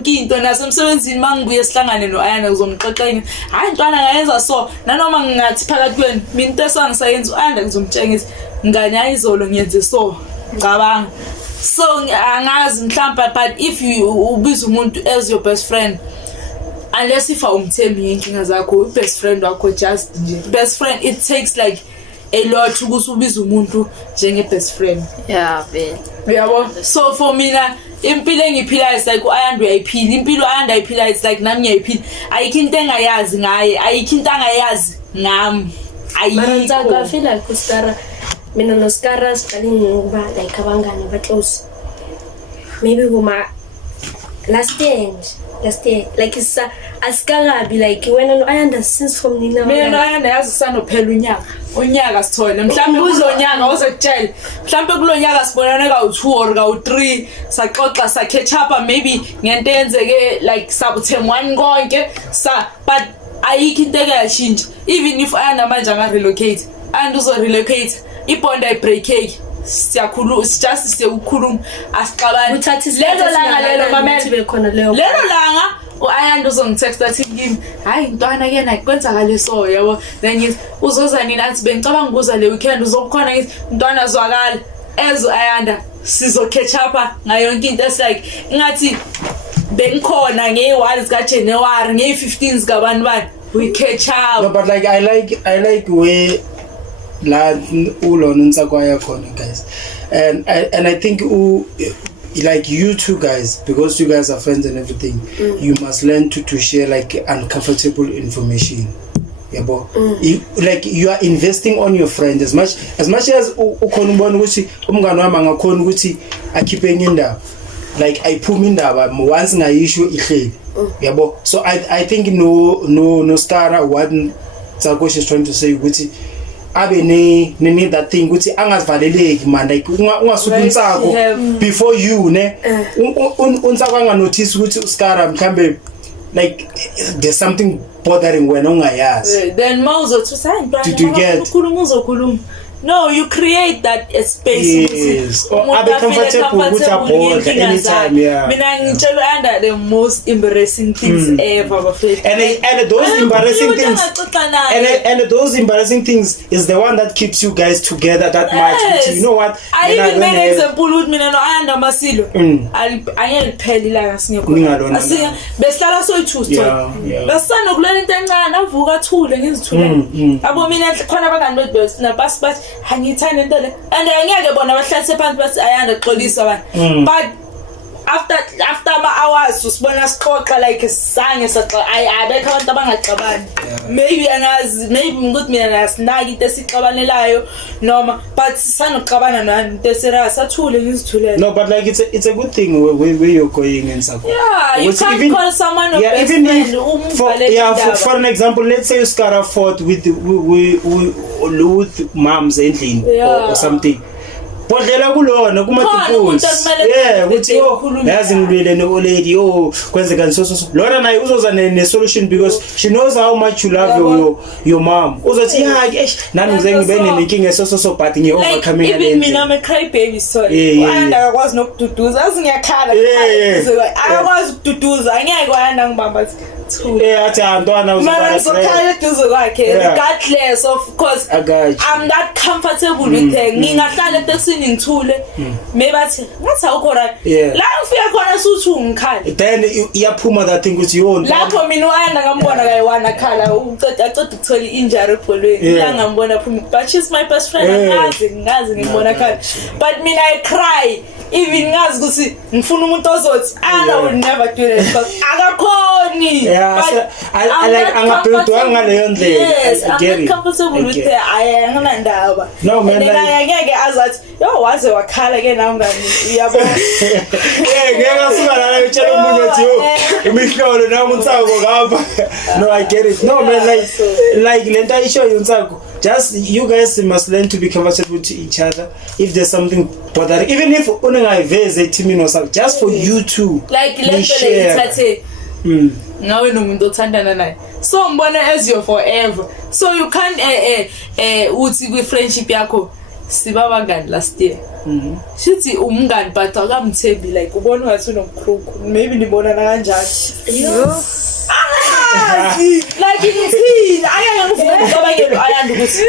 into nasemsebenzini mangibuye sihlangane noAyana ngizomxoxela hayi ntwana ngayenza so nanoma ngingathi phakathi kwenu mina into esangisayenza uAyana ngizomtshengisa ngani ayizolo ngiyenze so ngicabanga so angazi mhlamba but if you ubiza umuntu as your best friend unless if umthembi inkinga zakho best friend wakho just nje best friend it takes like a lot ukuthi ubize umuntu njenge best friend. Yeah, vele. Uyabo? So for mina impilo engiphila is like uAyanda uyayiphila, impilo uAyanda ayiphila is like nami ngiyayiphila. Ayikho into engayazi ngaye, ayikho into angayazi ngami. Ayikho. I feel like uSkara mina noSkara siqale ngokuba like abangani ba close. Maybe kuma last year like it's asikakabi like wena noAyanda since from nina. Mina noAyanda yazi sanophela unyaka sithole mhlawumbe kuzonyaka uzokutshela mhlawumbe kulonyaka sibonana ka2 or ka3 saxoxa sa catch up maybe ngento yenzeke like sabuthemwani konke but ayikho into ekayashintsha even if Ayanda manje anga relocate and uzo relocate ibond ay breakake siyakhuluma just siyukhuluma asixabane lelo langa lelo mamela bekhona lelo langa uAyanda uzongitexta athi kimi hayi intwana ke na kwenzakale so yabo then ngithi uzoza nini athi bengicabanga ukuza le weekend uzokhona ngithi intwana zwakala ezo Ayanda sizo catch up ngayo yonke into like ngathi bengikhona nge1 ka January nge15 ka bani we catch up. No, but like I like where la ulona ntsakwa khona guys, and I think like you two guys, because you guys are friends and everything, you must learn to share like uncomfortable information. Like you are investing on your friend as much as ukhona ubona ukuthi umngane wami angakhona ukuthi akhiphe indaba, like ayiphuma indaba once ngayisho ihleli. So I think no Skara what Tsako is trying to say ukuthi abe ne that thing ukuthi angazivaleleki man, like ungasuka uNtsako before you ne uNtsako anga notice ukuthi uSkara mhlambe like there's something bothering wena ungayazi. Then mawuzo to sign did you get ukhuluma no, you create that space. Yes. Are they comfortable with a board anytime? Yeah. Mina ngitshela uAyanda the most embarrassing things ever. And those embarrassing things. And those embarrassing things is the one that keeps you guys together that much. Which, you know what? I even made example with mina noAyanda Masilo. Ayelipheli la singekho. Asiya behlala soyi-2 stone. Basana ukulala into encane avuka thule ngizithule. Abo mina khona abangani bethu na bus hangithanda into le and angeke bona bahlalise phansi bathi Ayanda xolisa abantu but after ama hours usibona sixoxa like sange saxa abekho abantu abangaxabani maybe angazi maybe ukuthi mina nasinaki into esixabanelayo noma but sanokuxabana nanto serious athule ngizithulele. No, but like it's a good thing where you're going and stuff. Yeah, you can't even call someone even if for an example, let's say Skara fought with moms endlini or something. Podlela kulona kuma-tipols ukuthi yazi ngilwele no-lady kwenzeka so lona naye uzoza ne-solution because she knows how much you love your mom. Uzothi nami ngize ngibe nenkinga so but ngi-overcoming even mina I'm a cry baby sorry uAyanda akakwazi nokududuza azi ngiyakhala akakwazi ukududuza angeke uAyanda ngibamba athi antwana uzokhala eduze kwakhe regardless of course I'm that comfortable with her ngingahlala etekisini ngithule maybe athi ngathi awukho right la ufika khona suthi ungikhala then iyaphuma that thing ukuthi yona lapho mina uAyanda ngambona kayiwana khala uceda ukuthola injury ebholweni ngambona phuma but she's my best friend ngazi ngibona khala but mina I cry even ngazi ukuthi ngifuna umuntu ozothi I will never do that because akakhoni I like angaphendwa ngaleyo ndlela. Yes, I'm not comfortable with her. Ayangana ndaba. No man, ngeke azathi yo waze wakhala ke nami ngani uyabona. Ngeke asuka la utshela umuntu uthi yo imihlolo nami uNtsako ngapha. No, I get it. No man, like lento ayisho uNtsako. Just you guys must learn to be comfortable to each other. If there's something bothering, even if unengayiveze team or something, just for you two. Like lento le ithathe. Ngawe nomuntu othandana naye so mbona as you forever so you can't uthi kwi friendship yakho siba bangani last year shithi umngani but akamthembi like ubona ngathi unomkhruku maybe nibonana kanjani like in ayanga ngifuna ukubabekela Ayanda ukuthi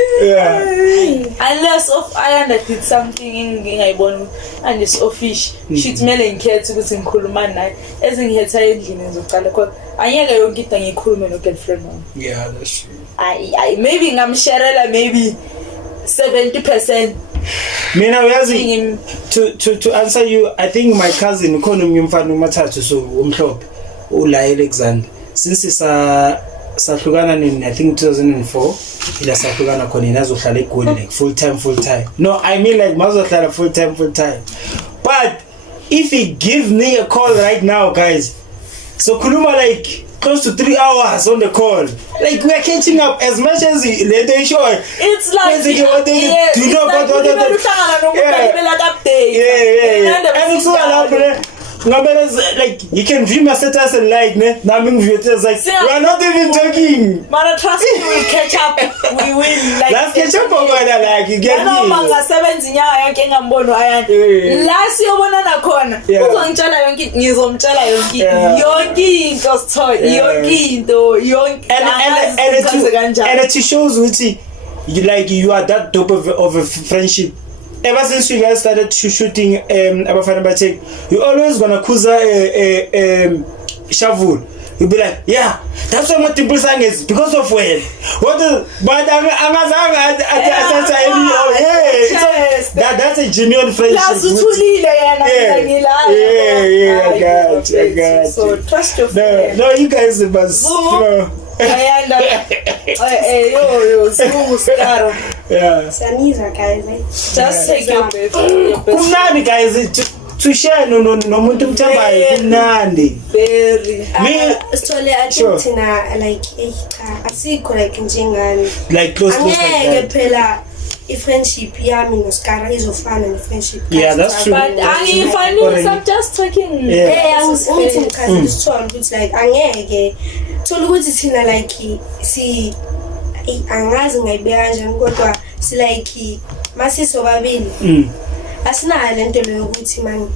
unless of Ayanda did something ngingayibona and it's official shit mele ngikhethe ukuthi ngikhuluma naye ezinghetha endlini ngizocala kodwa anyeke yonke into ngikhulume no girlfriend wami. Yeah, that's true. I maybe ngamsharela maybe 70%. Mina uyazi to answer you, I think my cousin ukhona umfana umathathu so umhlophe ula Alexander since sahlukana nini I think 2004 ila sahlukana khona inazohlala eGoli like full time. No, I mean like mazohlala full time. But if he give me a call right now guys, so khuluma like close to 3 hours on the call. Like we are catching up as much as later show. It's like do you know about what and so like you can view my status and like naming viewers like we are not even talking. Man, trust me, we catch up. We will like. Let's catch up over there, like you get me. Manga 17 nyaka yonke ngambono ayande. La siyobona nakhona. Uzongitshela yonke ngizomtshela yonke. Yonke into story, yonke into, yonke. And it shows ukuthi you are that dope of a friendship. Ever since you guys started shooting abafana bathe, you always gonna kuza Shavul. You'll be like, yeah, that's why my temple sang is because of when. What is but that's a genuine friendship. I got. So trust your friend. No, you guys must yeah. Saniza guys. Just take your best. Kumnandi guys to share no muntu mthambayo kumnandi. Very. Me Sithole athina like asikho like njengani. Like close like phela friendship yami noSkara izofana ne-friendship. Yeah, that's true. But I'm just talking. Yeah, angithi mkhathi Sithole ukuthi like angeke thola ukuthi thina like si angazi ngayibeka kanjani kodwa si like masiso babili asinayo lento leyo ukuthi man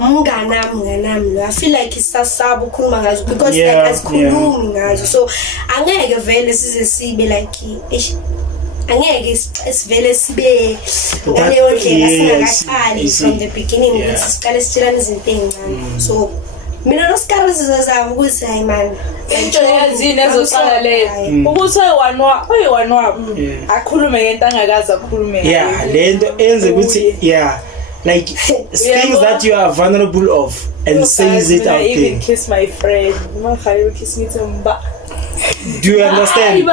mnganami lo I feel like isasaba ukukhuluma ngazo because like asikhulumi ngazo so angeke vele size sibe like angeke sivele sibe ngaleyo ndlela singakaqali from the beginning ukuthi siqale sitshelana izinto ezincane so mina noSkara sizozama ukuthi hayi man into yazini ezoqala leyo ukuthi oyiwanwa akhulume ngento angakazi akhulume ngayo. Yeah, lento enze ukuthi like things that you are vulnerable of and says it out there. Even kiss my friend. Kiss me too. Do you understand?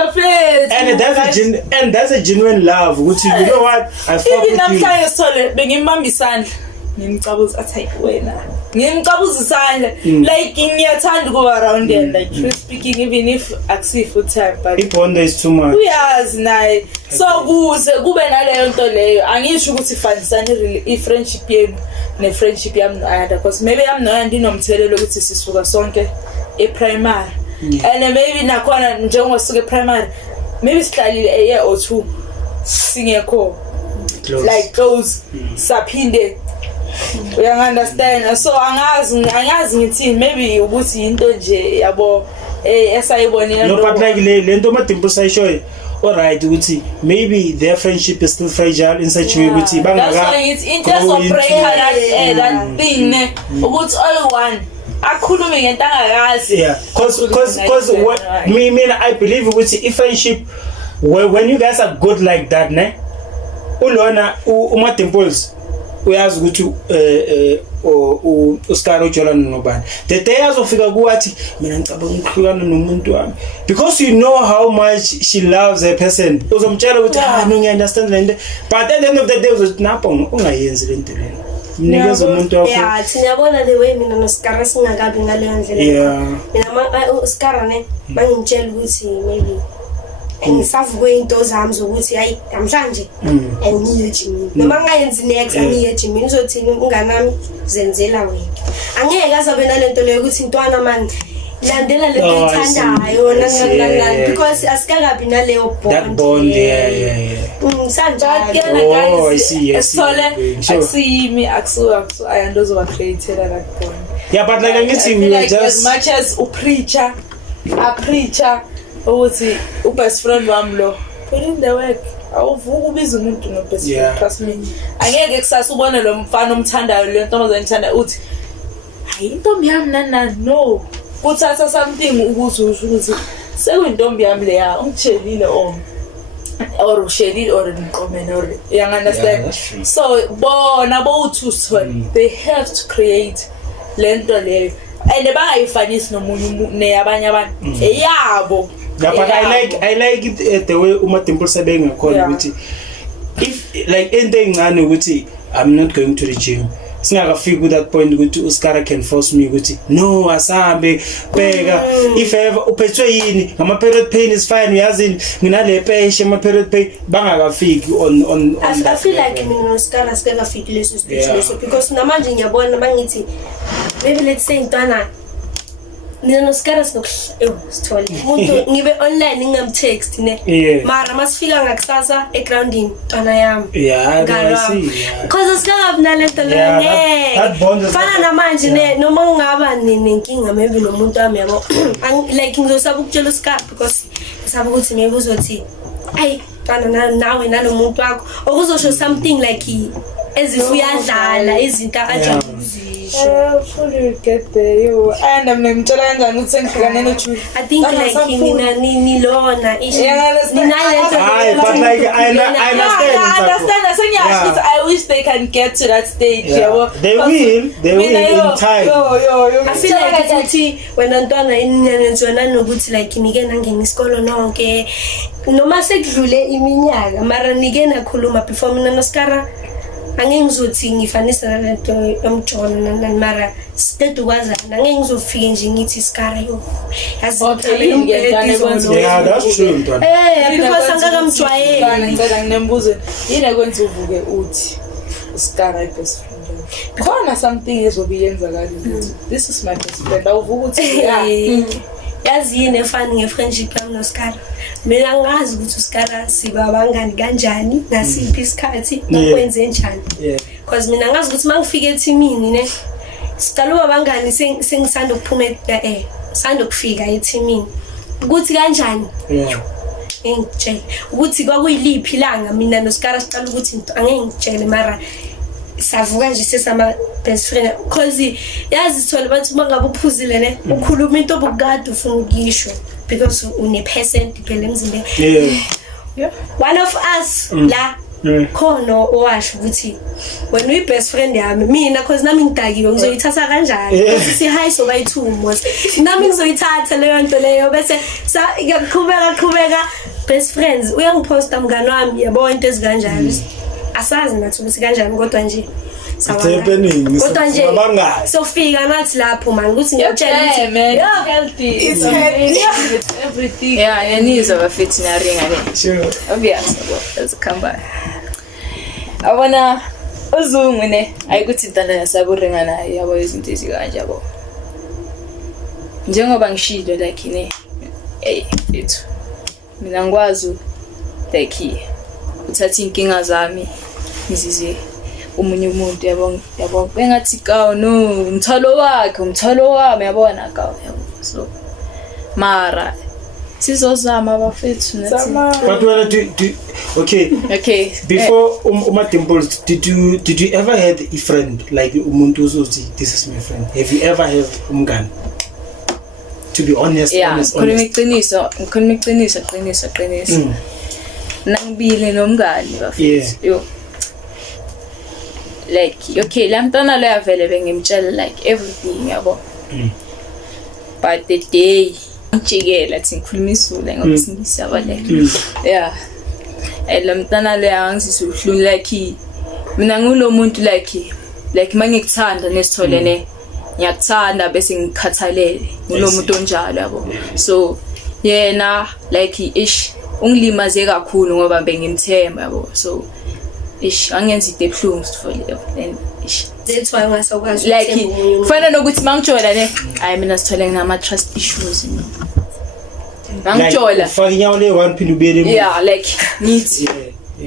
And that's a genuine love. Which you know what? I fuck with you. Like ngiyatanda go around and like truth speaking even if aksi full time but if wonder is too much. Yes, naye. So kuze kube naleyo nto leyo angisho ukuthi ifanisane i-friendship yenu ne-friendship yami noAyanda because maybe yami noAyanda inomthelelo ukuthi sisuka sonke e-primary and maybe nakhona njengoba sisuka e-primary maybe siqalile a year or two singekho like close saphinde uyangiunderstand so angazi ngithi maybe ukuthi into nje yabo esayibonile no but like lento madimpo sayishoyo alright ukuthi maybe their friendship is still fragile in such a way ukuthi bangaka that's why it's interest of break that thing ukuthi all one akhulume ngento angakazi cause I believe ukuthi if friendship when you guys are good like that ne ulona uMadimples uyazi ukuthi uSkara uJolani nobani the day azofika kuwathi mina ngicabanga ukuhlukana nomuntu wami because you know how much she loves her person uzomtshela ukuthi no ngiunderstand lento but at the end of the day uzothi napho ungayenzi lento lena mnikeza umuntu wakho yeah siyabona the way mina noSkara singakabi ngaleyo ndlela mina uSkara ne mangitshela ukuthi maybe ngisavuke into zami zokuthi hayi namhlanje ngiye gym noma ngayenzi next ngiye gym uzothini unganami zenzela wena angeke azabe nalento leyo ukuthi intwana man landela lento ethandayo nangalala because asikakabi naleyo bond sanjalo guys sole akusimi Ayanda ozoba created that bond yeah but like ngithi we like just as much as a preacher ukuthi ubest friend wami lo put in the work awuvuka ubiza umuntu no best friend trust me angeke kusasa ubone lo mfana omthandayo le ntombazane ngithanda uthi hayi intombi yami nana no kuthatha something ukuthi usho ukuthi sekuyintombi yami leya ungitshelile or ushelile or niqomene or you understand. Yeah, that's true. So bona bowu-two they have to create lento leyo and bangayifanisi nomunye neyabanye abantu eyabo. Yeah, but I like it the way Uma Temple Sabeng called ukuthi if like anything ngane ukuthi I'm not going to the gym. Singakafika with that point ukuthi uSkara can force me ukuthi no asabe bheka if ever uphethwe yini ngama period pain is fine uyazini nginale peshe ama period pain bangakafiki on I feel like mina noSkara sikafiki leso speech leso because namanje ngiyabona bangithi maybe let's say intwana mina noSkara sithole umuntu ngibe online ngingamtext ne mara masifika ngakusasa egroundini ntwana yami I see because sikangabina lento le fana namanje ne noma ungaba nenkinga maybe nomuntu wami yabo like ngizosaba ukutshela uSkara because ngisaba ukuthi maybe uzothi ay ntwana nawe nalomuntu wakho okuzosho something like ezif uyadlala izinto ajabulizisho. Fully get there yo and I'm ngimtshela kanjani ukuthi sengihlukane noJudy. I think like mina nilona ish but like I understand so I wish they can get to that stage. They will in time. I feel like ukuthi wena ntwana inenenzwana nokuthi like nike nangena isikolo nonke noma sekudlule iminyaka mara nike nakhuluma before mina noSkara angeke ngizothi ngifanisa nalento yomjona mara steady kwazana angeke ngizofika nje ngithi Skara yo yazi yeah that's true because angakamjwayeli ngicela nginembuzo yini kwenza uvuke uthi Skara best friend khona something ezobiyenza ukuthi this is my best friend awuvuka uthi yazi yini efani ngefriendship yami noSkara mina ngazi ukuthi uSkara siba abangani kanjani nasiphi isikhathi nokwenze njani because mina ngazi ukuthi mangifika eteamini ne sicala abangani sengisanda ukuphuma sanda ukufika eteamini ukuthi kanjani ngitshela ukuthi kwakuyiliphi ilanga mina noSkara sicala ukuthi angeke ngitshele mara savuka nje sesama best friend because yazi sithola bathi mangabe uphuzile ne ukhuluma into obukade ufuna ukisho because une percent phela emzimbeni one of us la khona owasho ukuthi wena uyi best friend yami mina because nami ngidakiwe ngizoyithatha kanjani ukuthi si high so bayithumo nami ngizoyithatha leyo nto leyo bese qhubeka best friends uyangiposta mngani wami yabo into ezikanjani asazi nathi ukuthi kanjani kodwa nje kodwa nje sofika nathi lapho man ukuthi ngiyatshela ukuthi healthy it's everything yanizwa bafethi naringa le sure obvious let's come back abona uzungu ne ayikuthi intanda yasaburinga naye yabo izinto ezikanje yabo njengoba ngishilo like ne ethu mina ngikwazi like uthatha inkinga zami ngizize umunye umuntu yabo bengathi kawo no umthwalo wami yabona kawo yabo so mara sizozama bafethu nathi but when do okay before Uma Temple did you ever had a friend like umuntu uzothi this is my friend have you ever had umngani to be honest ngikhuluma iqiniso nangibile nomngani bafethu yo like okay lamntwana lo yavele bengimtshela like everything yabo but the day ngijikela thi ngikhuluma isule ngokusingisa abaleke lamntwana lo yangizisa uhlungu like mina ngulo muntu like mangikuthanda nesitholene ngiyakuthanda bese ngikhathalele ngulo muntu onjalo yabo so yena like ish ungilimaze kakhulu ngoba bengimthemba yabo so angenza into ebuhlungu sitfolile then that's why ngasakwazi like kufanele nokuthi mangitshola ne I mina sithole ngama trust issues mangitshola faka inyawo le one pin ubele like needs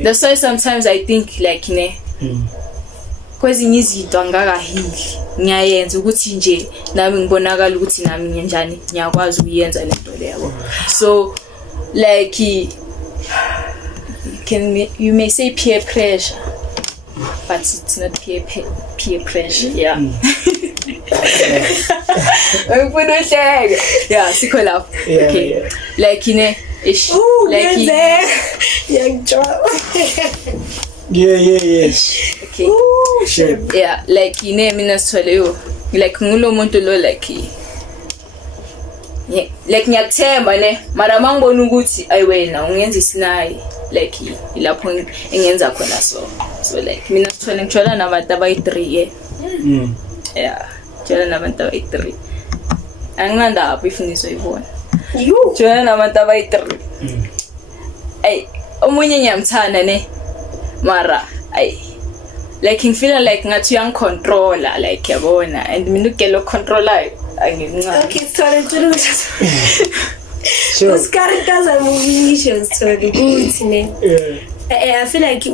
that's why sometimes I think like ne kwezinye izinto angakahili ngiyayenza ukuthi nje nami ngibonakala ukuthi nami ngenjani ngiyakwazi ukuyenza lento leyo so like you may say peer pressure but it's not peer pressure sikho lapho okay like ish like yangijwa yeah okay sure yeah like mina sithole yo like ngulo muntu lo like like ngiyakuthemba ne mara mangibona ukuthi ayiwena ungenza isinayi like ilapho engenza khona so like mina sithole ngithola nabantu abayi3 yeah ngithola nabantu abayi3 anginandaba ifiniso yibona ngithola nabantu abayi3 ay omunye ngiyamthanda ne mara ay like ngifeel like ngathi uyangicontrola like yabona and mina ugelo controller angincane okay sorry sure usikarikaza movie story ukuthi ne I feel like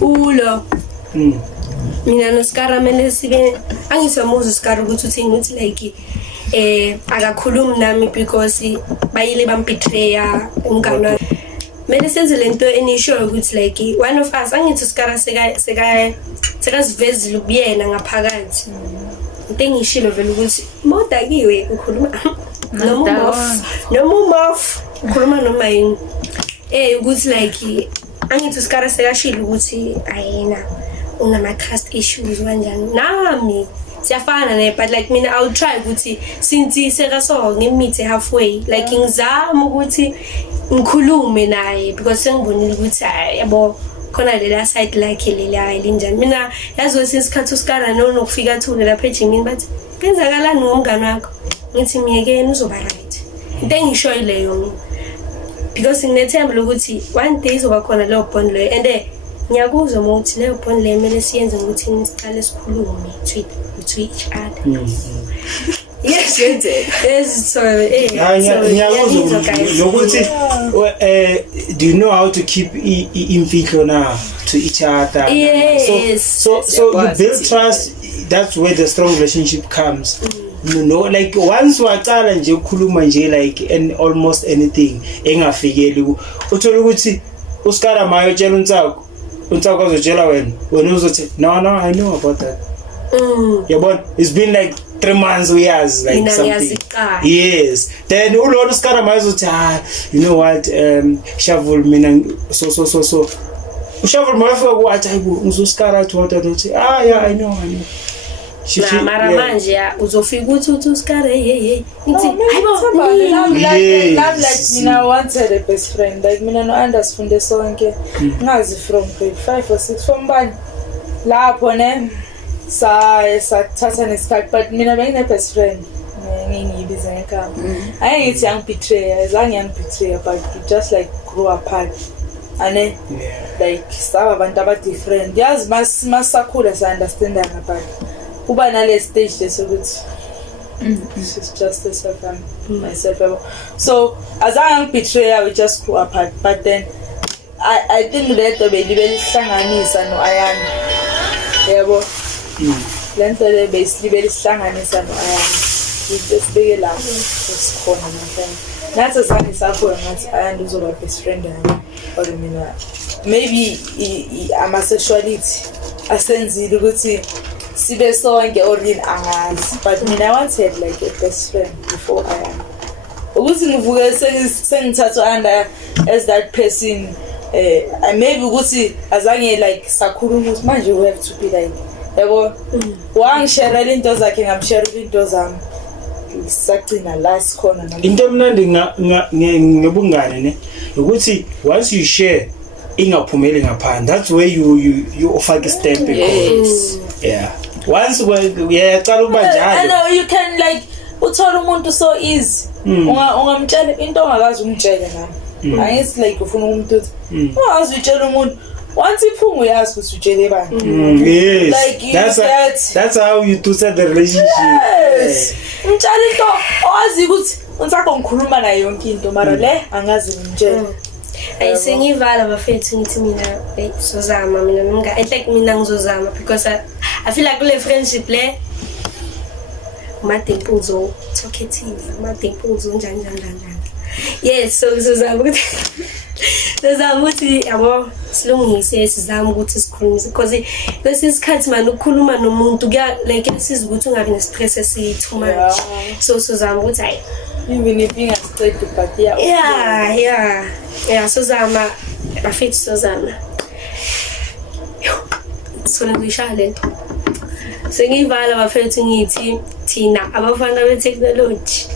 ulo mina noSkaramele sibe angisamuza uSkara ukuthi uthini ukuthi like akakhulumi nami because bayile bambetraya umngane mele senze lento enisho ukuthi like one of us angithi uSkara sekazivezile ubuyena ngaphakathi into engishilo vele ukuthi modakiwe ukhuluma noma ukhuluma noma yini ukuthi like angithi uSkara sekashilo ukuthi ayena unama trust issues kanjani nami siyafana ne but like mina I'll try ukuthi since sekaso ngimithe halfway like ngizama ukuthi ngikhulume naye because sengibonile ukuthi yabo khona lela side lakhe lela linjani mina yazi sesikhathi uSkara nokufika thule lapha eJimini bathi kenzakalani ngomngane wakho ngithi miyekeni uzoba right into engisho ileyo mina because nginethemba lokuthi one day izoba khona leyo bond leyo and ngiyakuzwa ukuthi leyo bond leyo mele siyenze ukuthi siqale sikhulume to each other yes sorry ukuthi do you know how to keep imfihlo now to each other yes. so you build trust. That's where the strong relationship comes. You know, like once waqala nje ukukhuluma nje like and almost anything engafikeli uthola ukuthi uSkara mayo tshela uNtsako azotshela wena uzothi no I know about that. Yabona it's been like 3 months years like something. Yes, then ulona uSkara mayo uzothi you know what Shavul mina so uShavul mayo fika kwathi hayibo uZuskara athi wathi yeah I know mara manje uzofika ukuthi uSkara hey ngithi hayibo like mina once had a best friend like mina no underfunde sonke ngazi from grade 5 or 6 from bani lapho ne sathatha nesikhathi but mina bengine best friend ngiyibiza ngekama ayengithi yangibetray azange but we just like grew apart ane like saba abantu aba different yazi masakhula sa understandana but kuba nale stage lesokuthi she's just myself so azange ngibetray we just grew apart but then I think lento belihlanganisa no Ayana yebo lento belihlanganisa no Ayana sibeke la sikhona namhlanje nathi azange sakhona ngathi Ayana uzoba best friend yami or mina maybe ama-sexuality asenzile ukuthi sibe sonke or yini angazi but mina I once had like a best friend before Ayana ukuthi ngivuke sengithathwa under as that person maybe ukuthi azange like sakhuluma ukuthi manje we have to be like yabo wangishare into zakhe ngamshare into zami sakugcina last corner into emnandi ngebungane ne ukuthi once you share ingaphumeli ngaphandle that's where you offer a stamp because yeah once uyaqala ukuba njalo I know you can like uthola umuntu so easy ungamtshela into ongakazi umtshele nami ayisi like ufuna umuntu uthi ungazi utshela umuntu once iphungu uyazi ukuthi utshele bani yes like that's how you do set the relationship yes umtshela into owazi ukuthi unsakho ngikhuluma naye yonke into mara le angazi ngimtshela ayisengivala bafethu ngithi mina sozama mina nomnga like mina ngizozama because I feel like kule friendship le umadimpuzo talkative umadimpuzo njani yes so sizama ukuthi yabo silungise sizama ukuthi sikhulume because lesikhathi manje ukukhuluma nomuntu kuya like siza ukuthi ungabi nestress esi too much so sizama ukuthi hayi even if ingastraight but yeah sozama bafethu sozama sona ngishaya lento sengivala bafethu ngithi thina abafana be-technology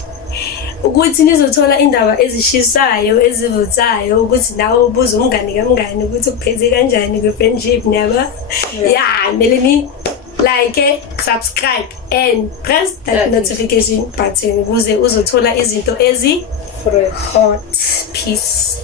ukuthi nizothola indaba ezishisayo ezivuthayo ukuthi nawe ubuze umngane kamngane ukuthi ukuphethe kanjani kwe-friendship niyaba mele ni like subscribe and press that notification button ukuze uzothola izinto ezi hot peace